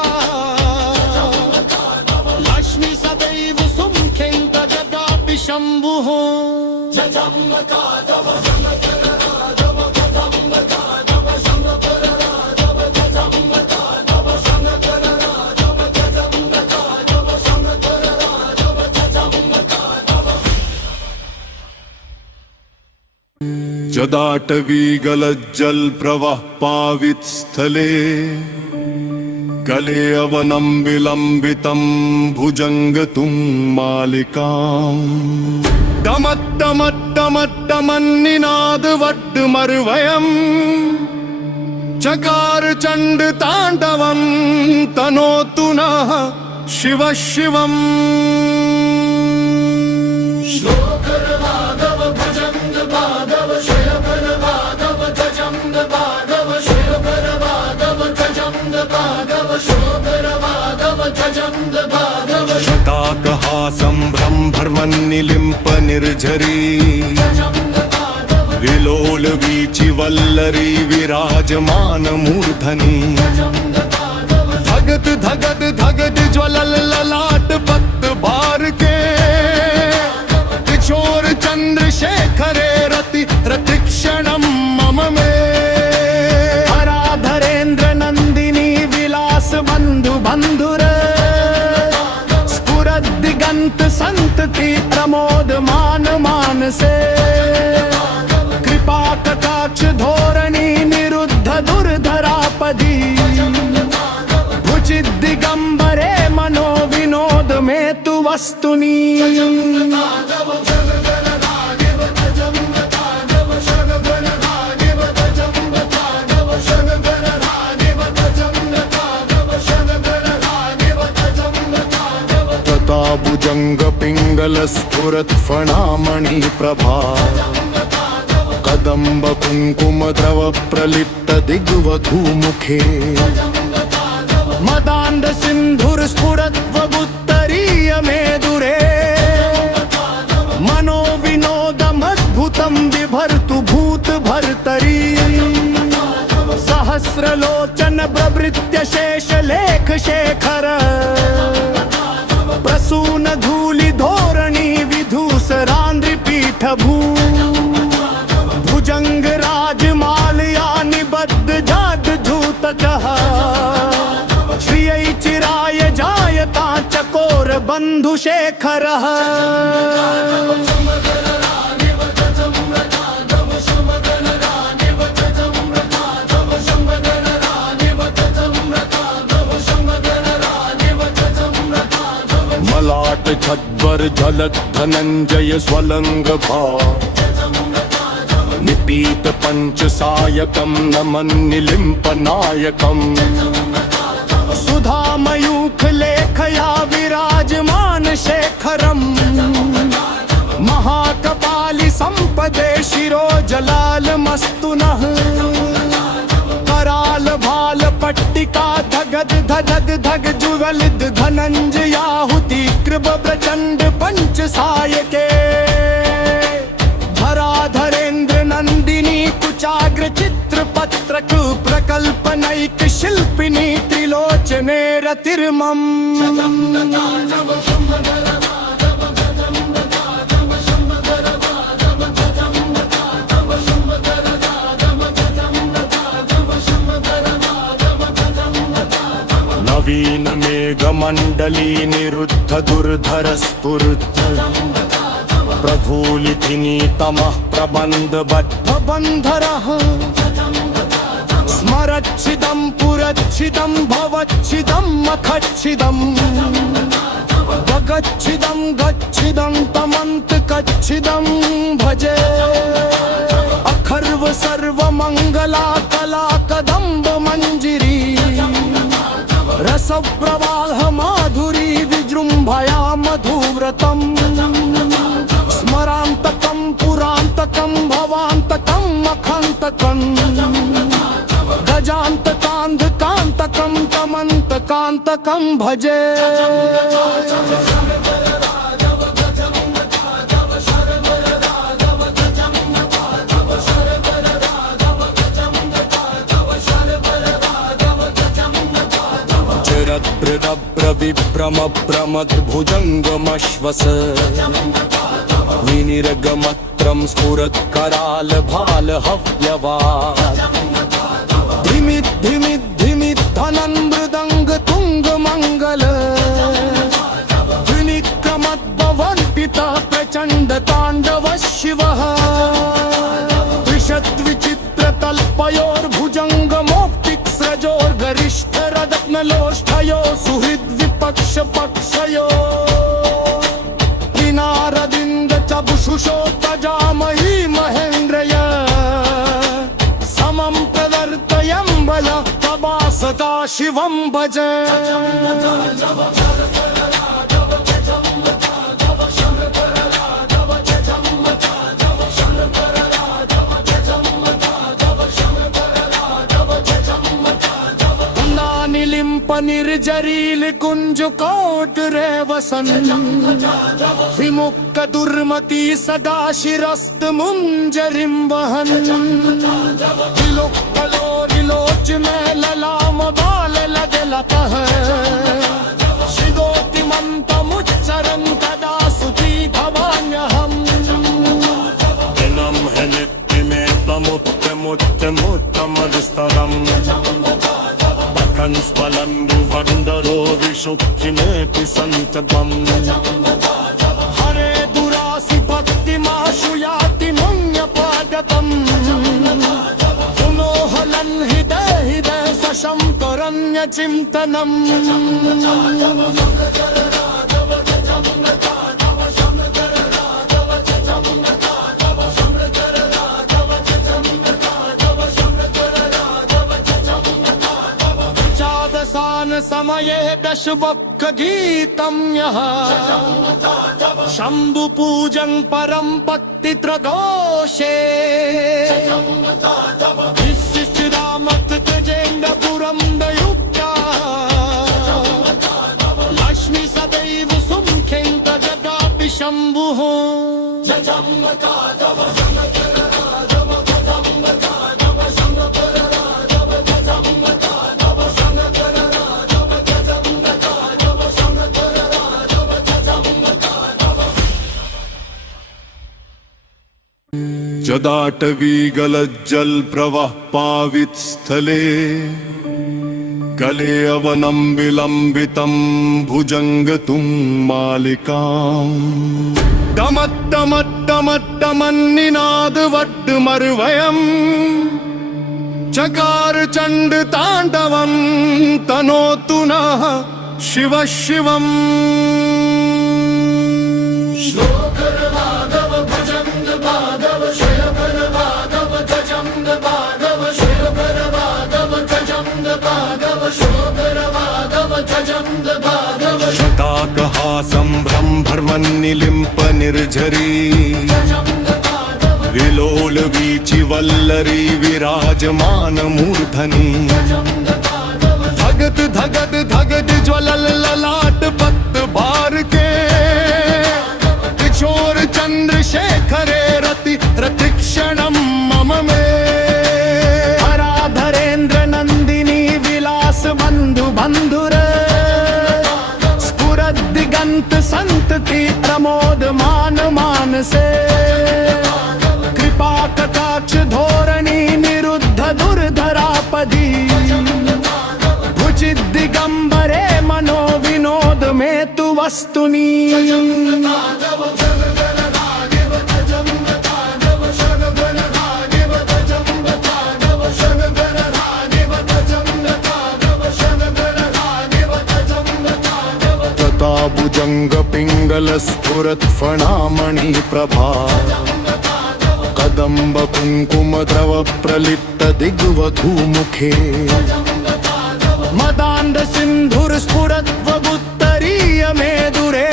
लक्ष्मी सदैव सुमुखेन जगापि शंभुः जदाटवी गलज्जल प्रवाह पावित स्थले गले अवनं विलंबितं भुजंगतुं मालिकाम् डमट्टमट्टमट्टमन्निनादवड्डमर्वयम् चकार चंड तांडवं तनोतु नः शिवः शिवम् श्लोकर माधव भुजंग माधव शयकर माधव गजंग माधव शयकर माधव गजंग माधव शोकर माधव गजंग माधव शताकहासं ब्रह्मर्वन्निलिम्प निर्झरी विलोल वीचि वल्लरी विराजमान मूर्धनि धगद धगद धगद ज्वलल ललाट पत भार के किशोर चंद्रशेखरे रति रतिक्षणं मम मे हराधरेन्द्र नंदिनी विलास बंधु बंधुर स्फुरद्दिगंत संतति प्रमोद मान मानसे कृपा कटाक्ष धोरणी निरुद्ध दुर्धरापदी भुचिद दिगंबरे मनो विनोद में तु वस्तुनि भुजंग पिंगल स्फुरत् फणामणि प्रभा कदम्ब कुंकुम द्रव प्रलिप्त दिग्वधू मुखे मदांध सिंधुर स्फुरत्वगुत्तरीय मेदुरे मनो विनोदमद्भुतं बिभर्तु भूत भर्तरी सहस्रलोचन प्रवृत्य शेष लेख शेखर प्रसून धूलि धोरणी विधूसरांद्रि पीठ भू भुजंग राजमालया निबद्ध जाद धूतकः श्रियै चिराय जायता चकोर बंधु शेखरः मलाट छद्वर झलक धनंजय स्वलंग भा निपीत पंच सायकम नमन निलिम्प नायकम सुधा मयूख लेखया विराजमान शेखरम महाकपालि संपदे शिरो जलाल मस्तुनः कराल भाल पट्टिका धगद धगद धग जुगलित धनंजयाहुति कृप प्रचंड पंच सायके धराधरेन्द्र नंदिनी कुचाग्र चित्र पत्रक प्रकल्पनैक शिल्पिनी त्रिलोचने रतिर्मम नवीन मेघ मंडली निरुद्ध दुर्धर स्फुरत् प्रभूलिथिनी तमः प्रबंध बद्ध बंधरः स्मरच्छिदं पुरच्छिदं भवच्छिदं मखच्छिदं भगच्छिदं गच्छिदं तमन्त कच्छिदं भजे अखर्व सर्व मंगला कला कदम्ब मंजिरी रस प्रवाह माधुरी विजृंभया मधुव्रतम् स्मरांतकं पुरांतकं भवांतकं मखांतकं गजांतकांधकांतकं तमंतकांतकं भजे विभ्रम प्रमद भुजंगमश्वस विनिर्गमत्रं स्फुरत् कराल भाल हव्यवाद धिमित् धिमित् धिमित् धनन् मृदंग तुंग मंगल त्रिनिक्रमद्भवन्पितः प्रचंड तांडव शिवः सुहृद विपक्ष पक्षयो किनारदिन्द च बुषुषोत्तजामही महेन्द्रय समं प्रवर्तयं बल तवा सदा शिवं भज निर्जरील कुंज कोट रे वसन विमुक्त दुर्मति सदा शिरस्त मुंजरिम वहन विलोच में ललाम बाल लदलता है शिदोतिमंत मुच्चरं कदा सुखी भवान्यहम् दिनं है नित्य में तमुत्तमुत्तमस्तरम् स्फलन्दुवन्दरो विशुक्तिमेऽपि सन्ततम् हरे दुरासि भक्तिमाशु याति मुञ्यपागतम् पुनोहलन् हृदय सशङ्करन्यचिन्तनम् समये दशवक्ख गीतं यः शंभु पूजन परम भक्ति त्रघोषे विशिष्टरामत गजेन्द्रपुरं दयुक्ता लक्ष्मी सदैव सुमुखेन जगापि शंभुः जदाटवी गलज्जल प्रवाह पावित स्थले गले अवनं विलंबितं भुजंग तुम मालिकाम् दमद्दमद्दमद्दमन्निनाद वड्डमर्वयम् चकार चंड तांडवं तनोतु नः शिव शिवम् संभ्रम भर्मन्निलिम्प निर्झरी विलोल वीचि वल्लरी विराजमान मूर्धनि धगद धगद धगद ज्वलल ललाट पत भार के किशोर चंद्रशेखरे रति प्रतिक्षणं मम मे हराधरेन्द्र नंदिनी विलास बंधु बंधुर दिगंत संतति प्रमोद मान मानसे कृपा कटाक्ष धोरणी निरुद्ध दुर्धरापदी भुचित दिगंबरे मनो विनोद में तु वस्तुनि भुजंग पिंगल स्फुरत फणामणि प्रभा कदम्ब कुंकुम द्रव प्रलिप्त दिग्वधू मुखे मदांध सिंधुर स्फुरत वगुत्तरीय मेदुरे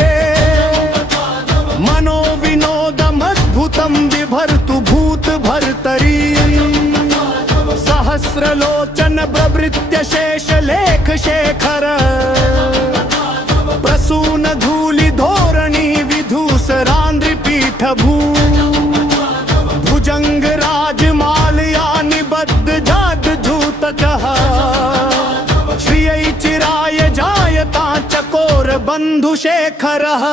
मनो विनोदम अद्भुतं बिभर्तु भूत भर्तरी सहस्रलोचन प्रवृत्य शेष लेख शेखर प्रसून धूलि धोरणी विधूसरांद्रि पीठ भू भुजंग राजमालया निबद्ध जाद धूतकः श्रियै चिराय जायता चकोर बंधु शेखरः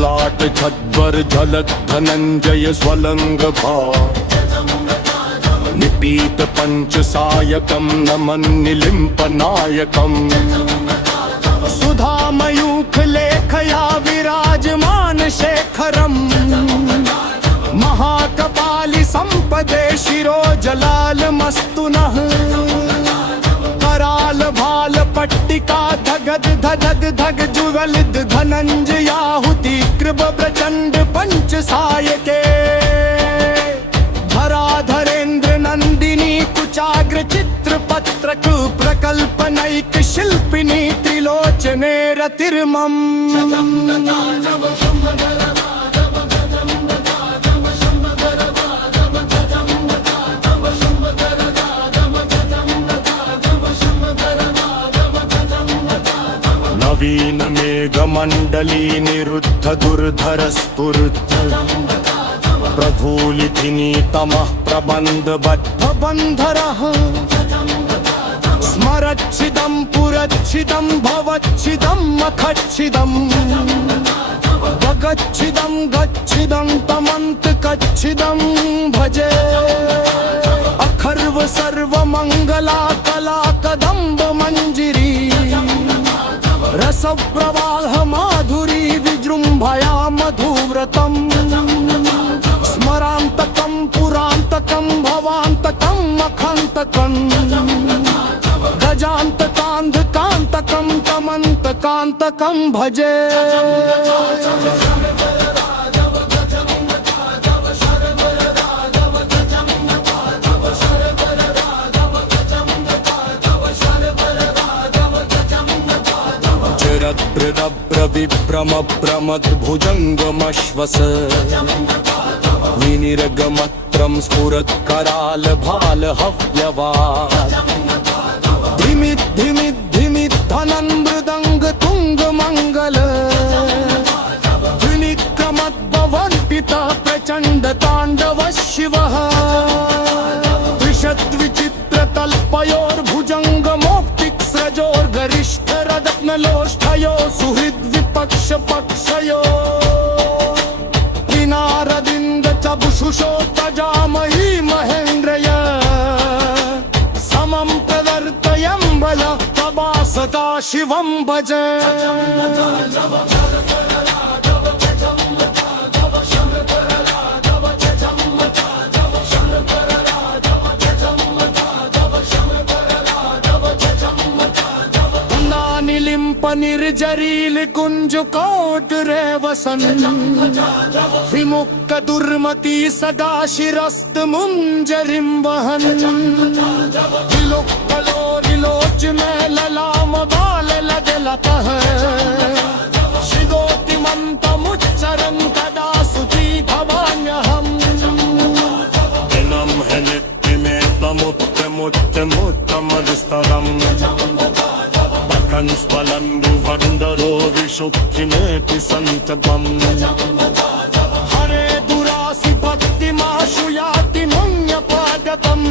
ललाट छद्वर झलक धनंजय स्वलंग भाव निपीत पंच सायकम नमन निलिम्प नायकम सुधा मयूख लेख शिखया विराजमान शेखरम् महाकपालि संपदे शिरो जलालमस्तु नः कराल भाल पट्टिका धगद धगद धग जुगलित धनंजयाहुति कृप प्रचंड पंच सायके धराधरेन्द्र नंदिनी कुचाग्र चित्र पत्रक प्रकल्पनैक शिल्पिनी त्रिलोचने रतिर्मम नवीन मेघमण्डली निरुद्ध दुर्धर स्फुरत् प्रभूलिथिनी तमः प्रबन्ध बद्ध बन्धरः स्मरच्छिदं पुरच्छिदं भवच्छिदं मखच्छिदं भगच्छिदं गच्छिदं तमन्तकच्छिदं भजे अखर्व सर्वमङ्गला कला कदम्ब मञ्जिरी रसप्रवाह माधुरी विजृम्भया मधुव्रतम् स्मरान्तकं पुरान्तकं भवान्तकं मखान्तकं गजान्तकान्धकान्तकं तमन्तकान्तकं भजे विभ्रम प्रमद्भुजङ्गमश्वस विनिर्गमत्रं स्फुरत्कराल भाल हव्यवाद धिमित् धिमित् धिमित् धनन् मृदङ्ग तुङ्ग मङ्गल त्रिनिक्रमद्भवन्पितः प्रचण्ड ताण्डव शिवः त्रिषद्विचित्रतल्पयोर्भुजङ्गमोक्तिस्रजोर्गरिष्ठरत्नलोष्ठयो सुहृद्विपक्ष पक्षयो किनारदिन्द चबुषुषो तजामहि महेन्द्रय समं प्रवर्तयं बल तवा सदा शिवं भजे निर्जरील कुंज कोट रेवसन विमुक्त दुर्मति सदा शिरस्त मुंजरिम वहन विलोच में ललाम बाल लदलतः शिदोतिमंत मुच्चरं कदा सुची भवान्यहम् दिनं है नित्य में तमुत्त मुत्त मुत्तमस्तरम् स्फलन्भुवन्दरो विशुक्तिमेति सन्ततम् हरे दुरासि भक्तिमाशु याति मुञ्यपादतम्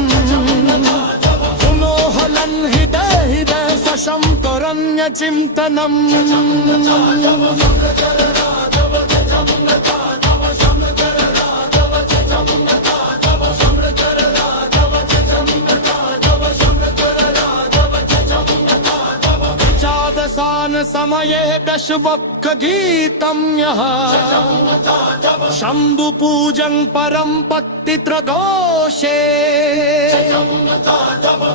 पुनोहलन् हृदय हृदय सशङ्करन्यचिन्तनम् समये दशवक्ख गीतं यः शंभु पूजन परम भक्ति त्रघोषे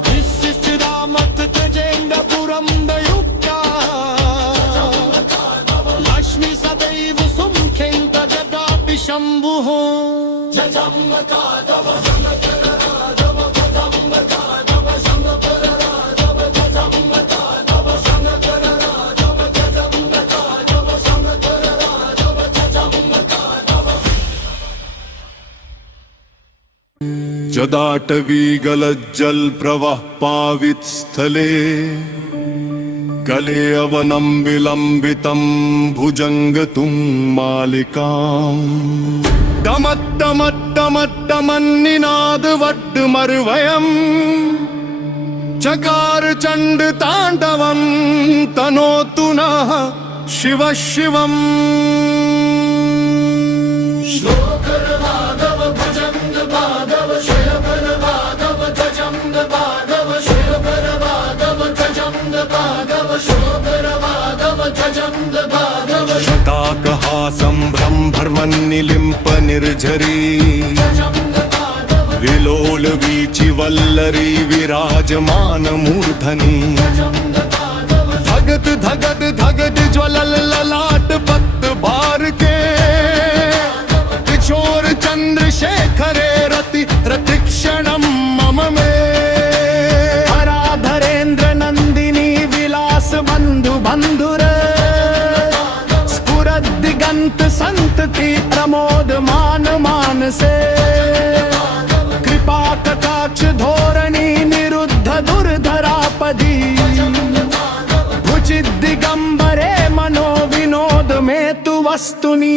विशिष्टरामत तेजेन्द्रपुरं दयुक्ता लक्ष्मी सदैव सुमुखेन तदापि शंभुः जदाटवी गलज्जल प्रवाह पावित स्थले गले अवनं विलंबितं भुजंगतुं मालिकाम् दमद्दमद्दमद्दमन्निनाद वड्डमर्वयम् चकार चंड तांडवं तनोतु नः शिव शिवम् Shobhara Madhava Jajam Madhava संभ्रम भ्रमन्निलिम्प निर्झरी विलोल वीचि वल्लरी विराजमान मूर्धनि धगद धगद धगद ज्वलल ललाट पत बार के किशोर चंद्रशेखरे रति रतिक्षणम मम मे धराधरेन्द्र नंदिनी विलास बंधु बंधुर स्फुरद्दिगंत संतति प्रमोद मान मानसे कृपा कटाक्ष धोरणी निरुद्ध दुर्धरापदी भुचिद दिगंबरे मनो विनोद में तु वस्तुनि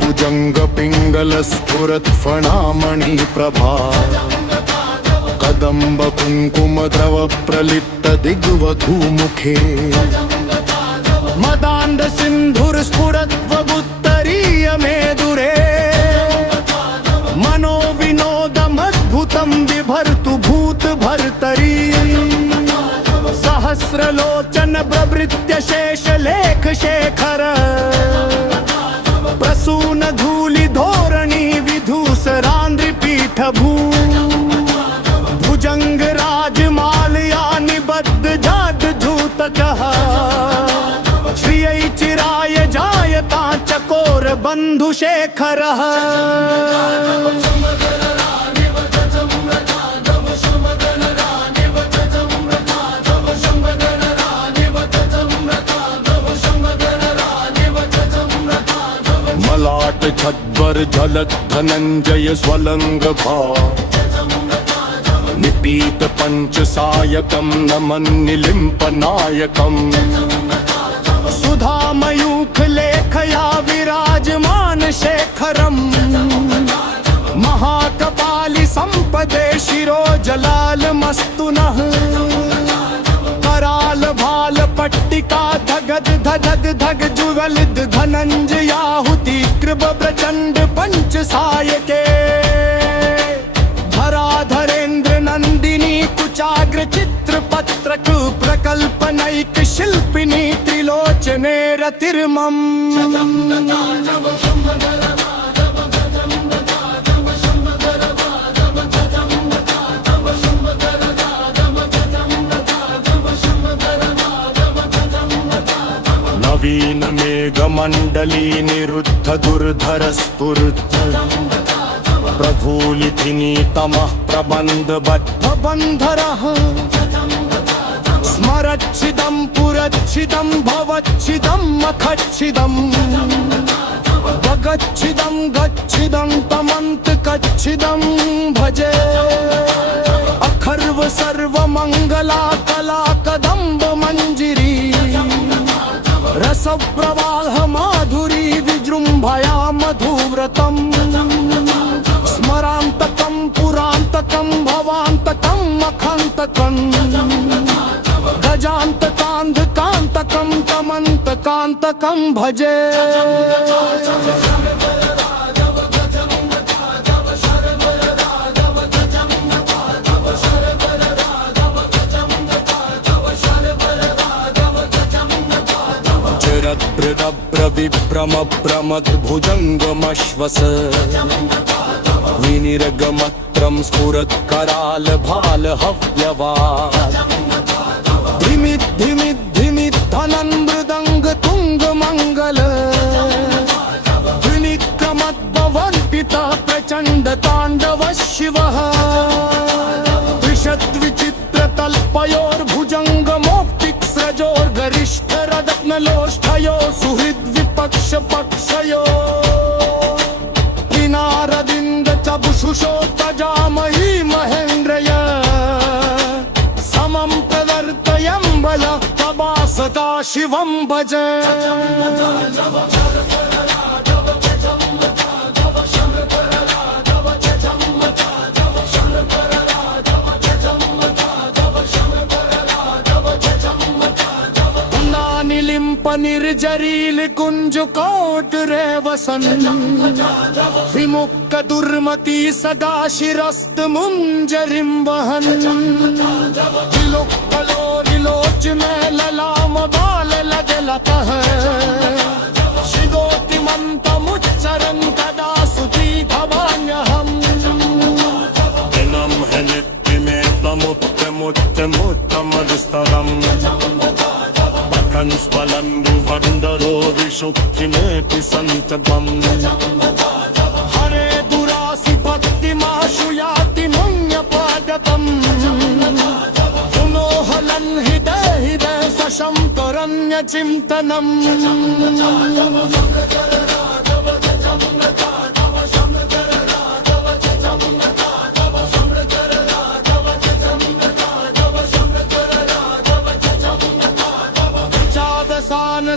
भुजंग पिंगल स्फुरत फणामणि प्रभा कदम्ब कुंकुम द्रव प्रलिप्त दिग्वधू मुखे मदांध सिंधुर स्फुरत वगुत्तरीय मेदुरे मनो विनोदमद्भुतं बिभर्तु भूत भर्तरी सहस्रलोचन प्रवृत्य शेष लेख शेखर प्रसून धूलि धोरणी विधूसरांद्रि पीठ भू भुजंग राजमालया निबद्ध जाड धूतकः श्रियै चिराय जायता चकोर बंधु शेखरः मलाट छद्वर झलक धनंजय स्वलंग भा निपीत पंच सायकम नमन निलिम्प नायकम सुधा मयूख लेखया विराजमान शेखरम महाकपालि संपदे शिरो जलाल मस्तुनः कराल भाल पट्टिका धगद धगद धग जुवलिद धनंजयाहुति कृप प्रचंड पंच सायके धराधरेन्द्र नंदिनी कुचाग्र चित्र पत्रक प्रकल्पनैक शिल्पिनी त्रिलोचने रतिर्मम नवीन मेघमंडली निरुद्ध दुर्धर स्फुरत प्रभूलिथिनी तमः प्रबंध बद्ध बंधरः स्मरच्छिदं पुरच्छिदं भवच्छिदं मखच्छिदं भगच्छिदं गच्छिदं तमन्तकच्छिदं भजे अखर्व सर्वमंगला कला कदम्ब मंजिरी रस प्रवाह माधुरी विजृंभया मधुव्रतम स्मरांतकं पुरांतकं भवांतकं मखांतकं गजांतकांधकांतकं तमंतकांतकं भजे चिरद्भृदभ्र विभ्रम भ्रमद्भुजङ्गमश्वस विनिर्गमत्रं स्फुरत् कराल भाल हव्यवाद धिमित् धिमित् धिमित् धनन् मृदङ्ग तुङ्ग मङ्गल विनिक्रमद्भवन् पिता प्रचण्ड ताण्डव शिवः त्रिशद्विचित्र तल्पयोर्भुजङ्गमोक्तिक् स्रजोर्गरिष्ठ रत्नलोष्ठयो सुहृद् विपक्ष पक्षयो किनारदिन्द चबुषुषो तजामहि महेन्द्रय समं प्रवर्तयं बल तवा सदा शिवं भज निर्जरील कुंज कोट रे वसन विमुक्त दुर्मती सदा शिरस्त मुंजरिम वहन विलोच में ललाम बाल लगे लतः शिदोति मंतमुच्चरन् कदा सुती भवान्यहम् दिनं है नित्यमेतमुत्तमुत्तमुत्तमस्तरम् कंस्फलम्बुवन्दरो विशुक्तिमेति सन्ततम् हरे दुरासि भक्तिमाशु याति मुञ्यपादतम् पुनोहलन् हृदय सशंकरण्यचिन्तनम्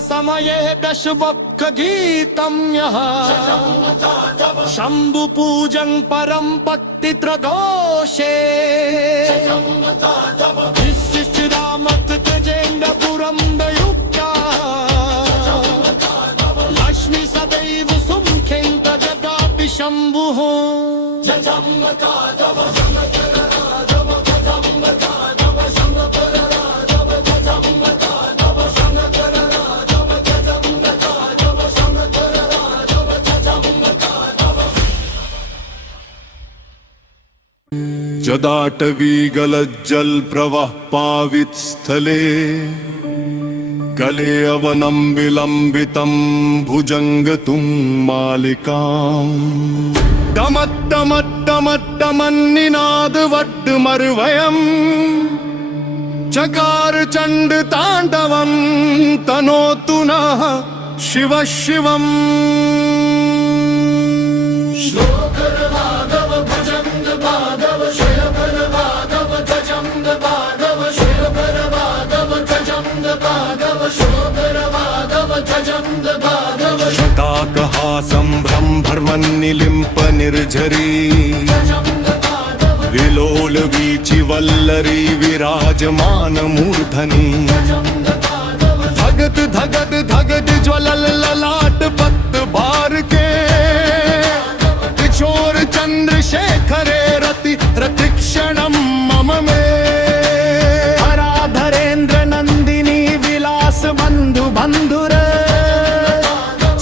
समये दशवक्ख गीतं यः शंभु पूजन परम भक्ति त्रदोषे विशिष्टामत तेजेन्द्रपुरं दयुक्ता लक्ष्मी सदैव सुमुखेन तजगापि शंभुः जदाटवी गलज्जल प्रवाह पावित स्थले गले अवनं विलंबितं भुजंग तुम मालिकाम् दमद्दमद्दमद्दमन्निनाद वड्डमर्वयम् चकार चंड तांडवं तनोतु नः शिव शिवम् शताकहासं ब्रह्मर्वन्निलिम्प निर्झरी विलोल वीचि वल्लरी विराजमान मूर्धनि धगद धगद धगद ज्वलल ललाट पत् भार के किशोर चंद्रशेखरे रति रतिक्षणं मम मे हराधरेन्द्र नंदिनी विलास बंधु बंधुर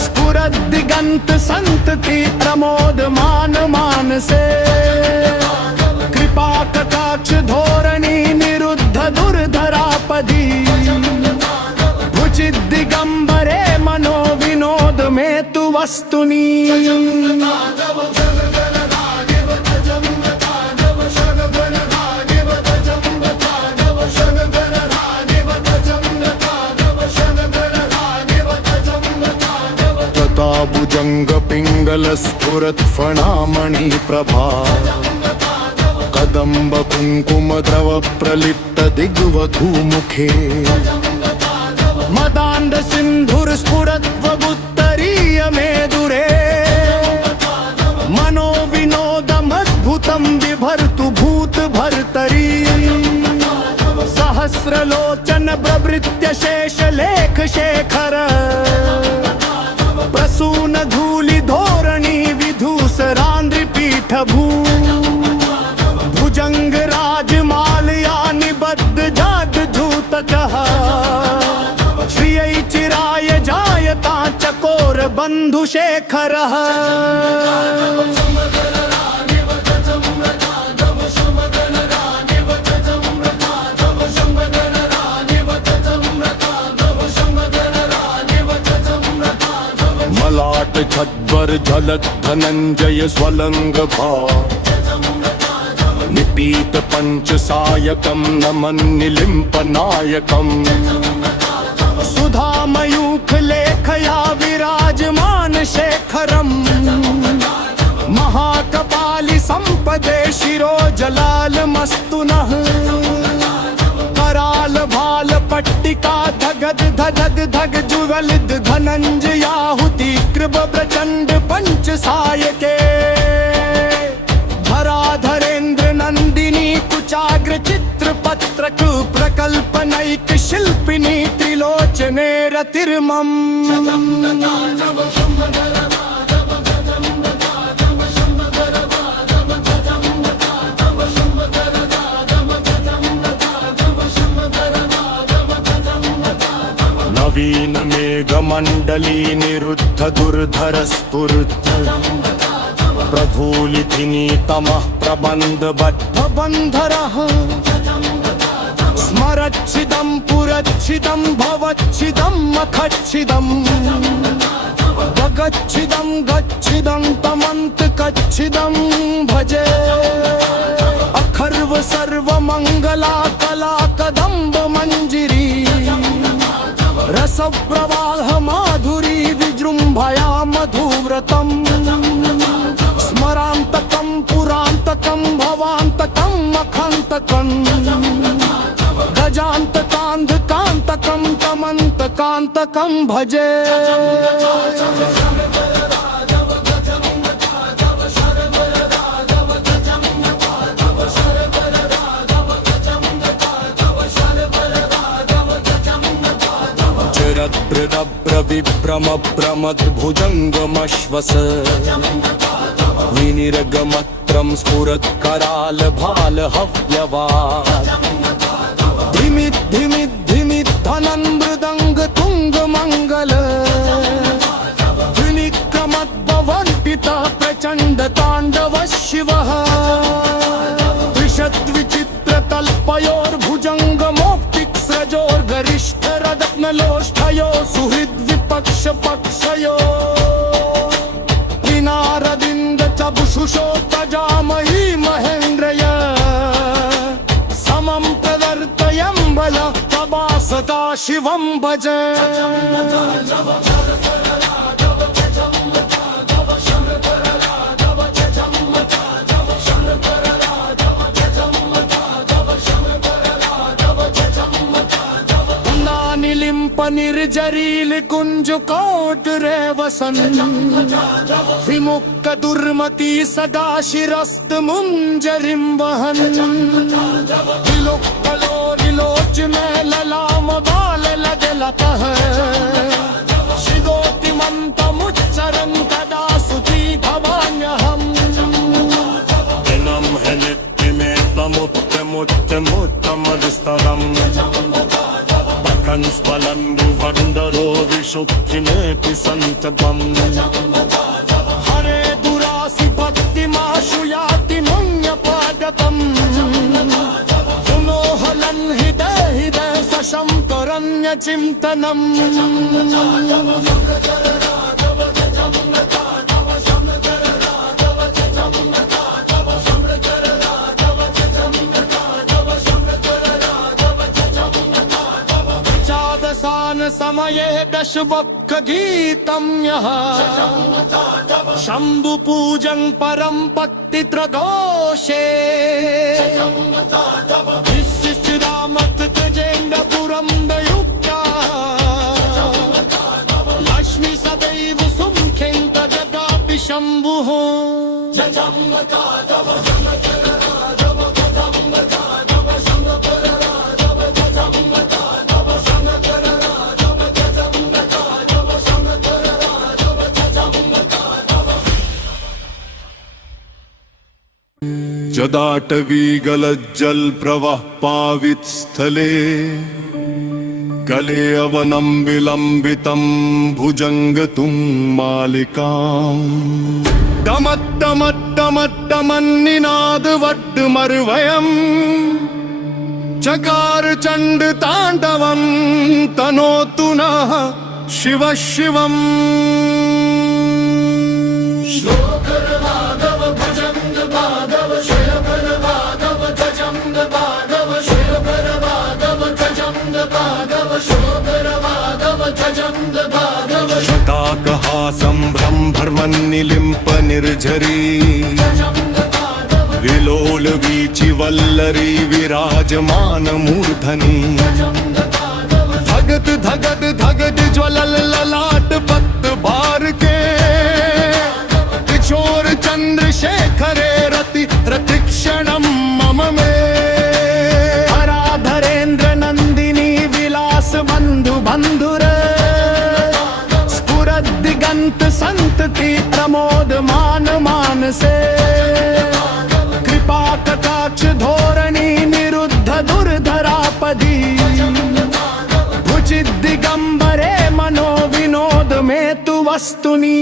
स्फुरद्दिगंत संतति प्रमोद मान मानसे कृपा कटाक्ष धोरणी निरुद्ध दुर्धरापदी भुचिद दिगंबरे मनो विनोद में तु वस्तुनि भुजंग पिंगल स्फुरत फणामणि प्रभा कदम्ब कुंकुम द्रव प्रलिप्त दिग्वधू मुखे मदांध सिंधुर स्फुरत वगुत्तरीय मेदुरे मनो विनोदमद्भुतं बिभर्तु भूत भर्तरी सहस्रलोचन प्रवृत्य शेष लेख शेखर प्रसून धूलि धोरणी विधूसरांद्रि पीठ भू भुजंग राजमालया निबद्ध जाद धूतकः श्रियै चिराय जायता चकोर बंधु शेखरः ललाट छद्वर झलक धनंजय स्वलंग भा निपीत पंच सायकम नमन निलिम्प नायकम सुधा मयूख लेखया विराजमान शेखरम महाकपालि संपदे शिरो जलाल मस्तुनः कराल भाल पट्टिका धगद धगद धग जुवलिद धनंजयाहुति कृप प्रचंड पंच सायके धराधरेन्द्र नंदिनी कुचाग्र चित्र पत्रक प्रकल्पनैक शिल्पिनी त्रिलोचने रतिर्मम् नवीन मेघमण्डली निरुद्ध दुर्धर स्फुरत् प्रभूलिथिनी तमः प्रबन्ध बद्धबन्धरः स्मरच्छिदं पुरच्छिदं भवच्छिदं मखच्छिदं भगच्छिदं गच्छिदं तमन्तकच्छिदं भजे अखर्व सर्वमङ्गला कला कदम्ब मञ्जिरी रसप्रवाह माधुरी विजृम्भया मधुव्रतम् स्मरान्तकं पुरान्तकं भवान्तकं मखान्तकम् गजान्तकान्धकान्तकं तमन्तकान्तकं भजे चिरद्भ्रमभ्रमद्भुजङ्गमश्वस विनिर्गमत्रं स्फुरत्करालभालहव्यवात् धिमिद्धनन् मृदङ्ग तुङ्गमङ्गल त्रिनिक्रमद्भवन्पितः प्रचण्ड ताण्डव शिवः त्रिषद्विचित्रतल्पयोर्भुजङ्गमोक्तिक्स्रजोर्गरिष्ठरत्नलोष्ठयो सुहृद्विपक्षपक्षयो त्रिनारदिन्द च बुषुषो तजामही महेन्द्रय समं प्रदर्तयं बल तवा सदा शिवं भज निर्जरील कुंज कोट रेवसन विमुक्त दुर्मति सदा शिरस्त मुंजरिम वहन विलोच में ललाम बाल लजलतः शिगोतिमन्तमुच्चरन् तदा सुती भवान्यहम् दिनं है नित्यमेतमुत्तमुत्तमुत्तमविस्तरम् कंस्फलन्दुवन्दरो विशुक्तिमेति सन्ततम् हरे दुरासि भक्तिमाशु याति मुञ्यपादतम् पुनोहलन् हृदय सशङ्करन्यचिन्तनम् समये दशवक्ख गीतं यः शम्भु पूजं परं भक्तित्रघोषे विशिष्टरामत् गजेन्द्रपुरं दयुक्ता लक्ष्मी सदैव सुमुखेन जगापि शम्भुः जदाटवी गलज्जल प्रवाह पावित स्थले गले अवनं विलंबितं भुजंग तुम मालिकाम् दमट्टमट्टमट्टमन्निनाद वड्डमर्वयम् चकार चंड तांडवं तनोतु नः शिव शिवम् शताकहासं ब्रह्मर्वन्निलिम्प निर्झरी विलोल वीचि वल्लरी विराजमान मूर्धनि धगद धगद धगद ज्वलल ललाट पत् भार के किशोर चंद्रशेखरे रति रतिक्षणं मम मे हराधरेन्द्र नंदिनी विलास बंधु बंधुर वस्तुनी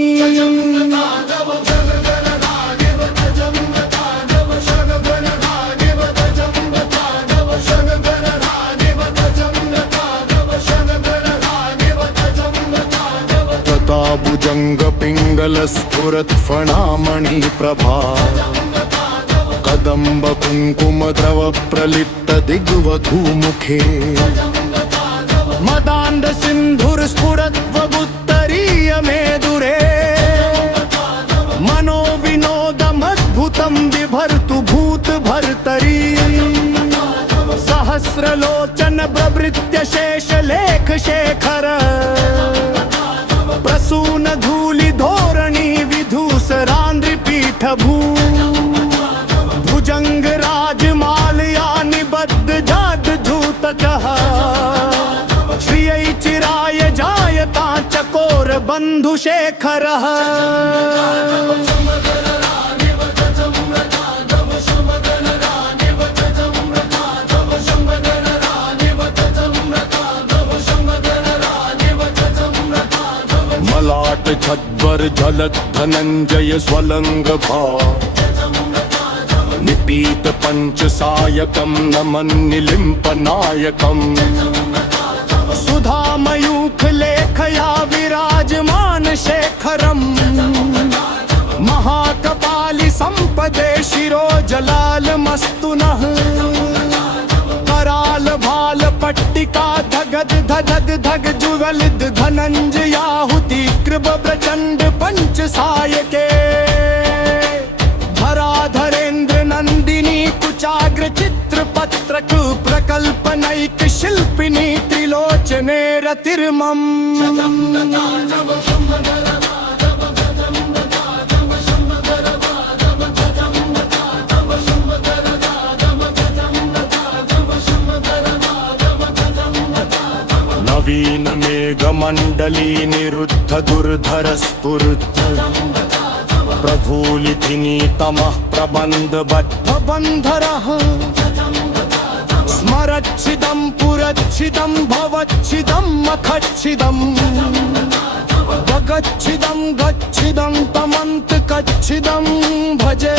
भुजंग पिंगल स्फुरत् फणामणि प्रभा कदम्ब कुंकुम द्रव प्रलिप्त दिग्वधू मुखे मदांध सिंधुर स्फुरत्वगुत्तरीय मेदुरे मनो विनोदमद्भुतं बिभर्तु भूत भर्तरी सहस्रलोचन प्रवृत्य शेषलेख शेखर प्रसून धूलि धोरणी विधूसरान्द्रि पीठभू भुजंग राजमालया निबद्ध जाद धूतकः श्रियै चिराय जायता चकोर बंधु शेखरः मलाट छद्वर झलत् धनंजय स्वलंग भा निपीत पंच सायकम नमन निलिम्प नायकम सुधा मयूख लेखया विराजमान शेखरम महाकपालि संपदे शिरो जलाल मस्तुनः कराल भाल पट्टिका धगद धगद धग जुगलित धनंजयाहुति कृप प्रचंड पंच सायके धराधरेन्द्र नंदिनी कुचाग्र चित्र पत्रक प्रकल्पनैक शिल्पिनी त्रिलोचने रतिर्मम नवीन मेघ मंडली निरुद्ध दुर्धर स्फुरत् प्रभूलिथिनी तमः प्रबंध बद्ध बंधरः स्मरच्छिदं पुरच्छिदं भवच्छिदं मखच्छिदं भगच्छिदं गच्छिदं तमन्तकच्छिदं भजे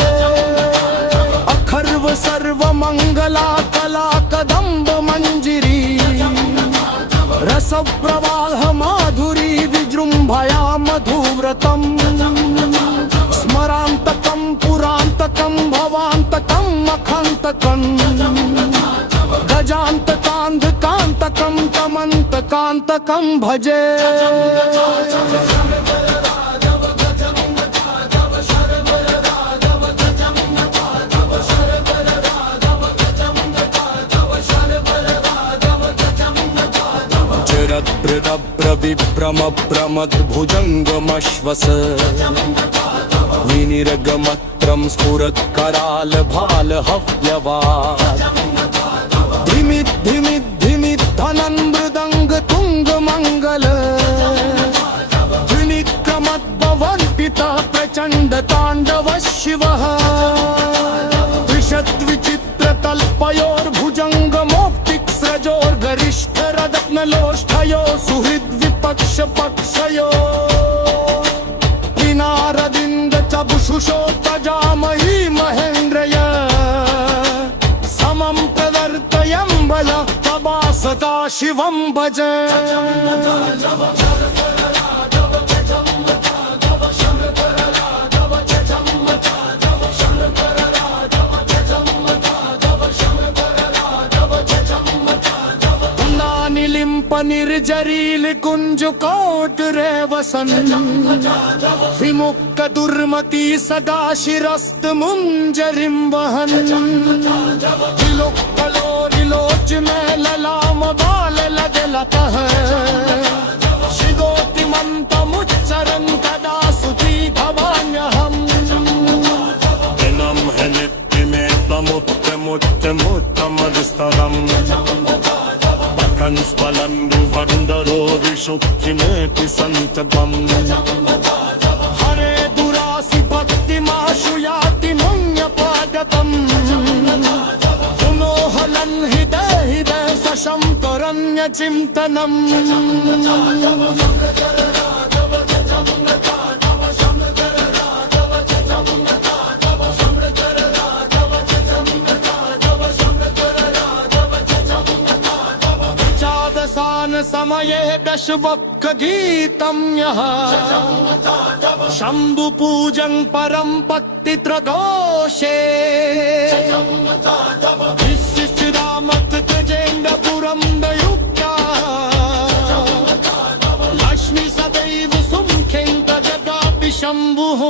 अखर्व सर्वमंगला कला कदम्ब मंजिरी रसप्रवाह माधुरी विजृंभया मधुव्रतम् स्मरान्तकं पुरान्तकं भवान्तकं मखान्तकं गजान्तकान्धकान्तकं तमन्तकान्तकं भजे विभ्रम प्रमद भुजंगमश्वस विनिर्गमत्रं स्फुरत् कराल भाल हव्यवाद धिमित् धिमित् धिमित् धनं मृदंग तुंग मंगल त्रिनिक्रमद्भवन्पितः प्रचंड तांडव शिवः त्रिशत् विचित्र तल्पयोर्भुजंग मोक्तिक स्रजोर्गरिष्ठ रत्नलोष्ठयो सुहृद विपक्ष पक्षयो किनारदिन्द चबुषुषो तजामही महेन्द्रय समं प्रदर्तयं बल तबा सदा शिवं भजे निर्जरील कुंज कोट रेवसन विमुक्त दुर्मति सदा शिरस्त मुंजरिम वहन विलोच में ललाम बाल लजलतः शिगोतिमंत मुच्चरं तदा सुती भवान्यहम् दिनं है नित्य में तमुत्त मुत्त मुत्तमस्तरम् कंस्फलन्दु वन्दरो विशुद्धिमेति सन्ततम् हरे दुरासि भक्तिमाशु याति मुञ्यपादकम् पुनोहलन् हृदय हृदय सशं करन् చింతనం విచాదసాన సమయే దశవక్ర గీతం యః శంభు పూజం పరం భక్తి త్రదోషే విశిష్టామత్ గజేంద్రపురం దయుక్తా లక్ష్మి సదైవ సుముఖేంత జగాపి శంభుః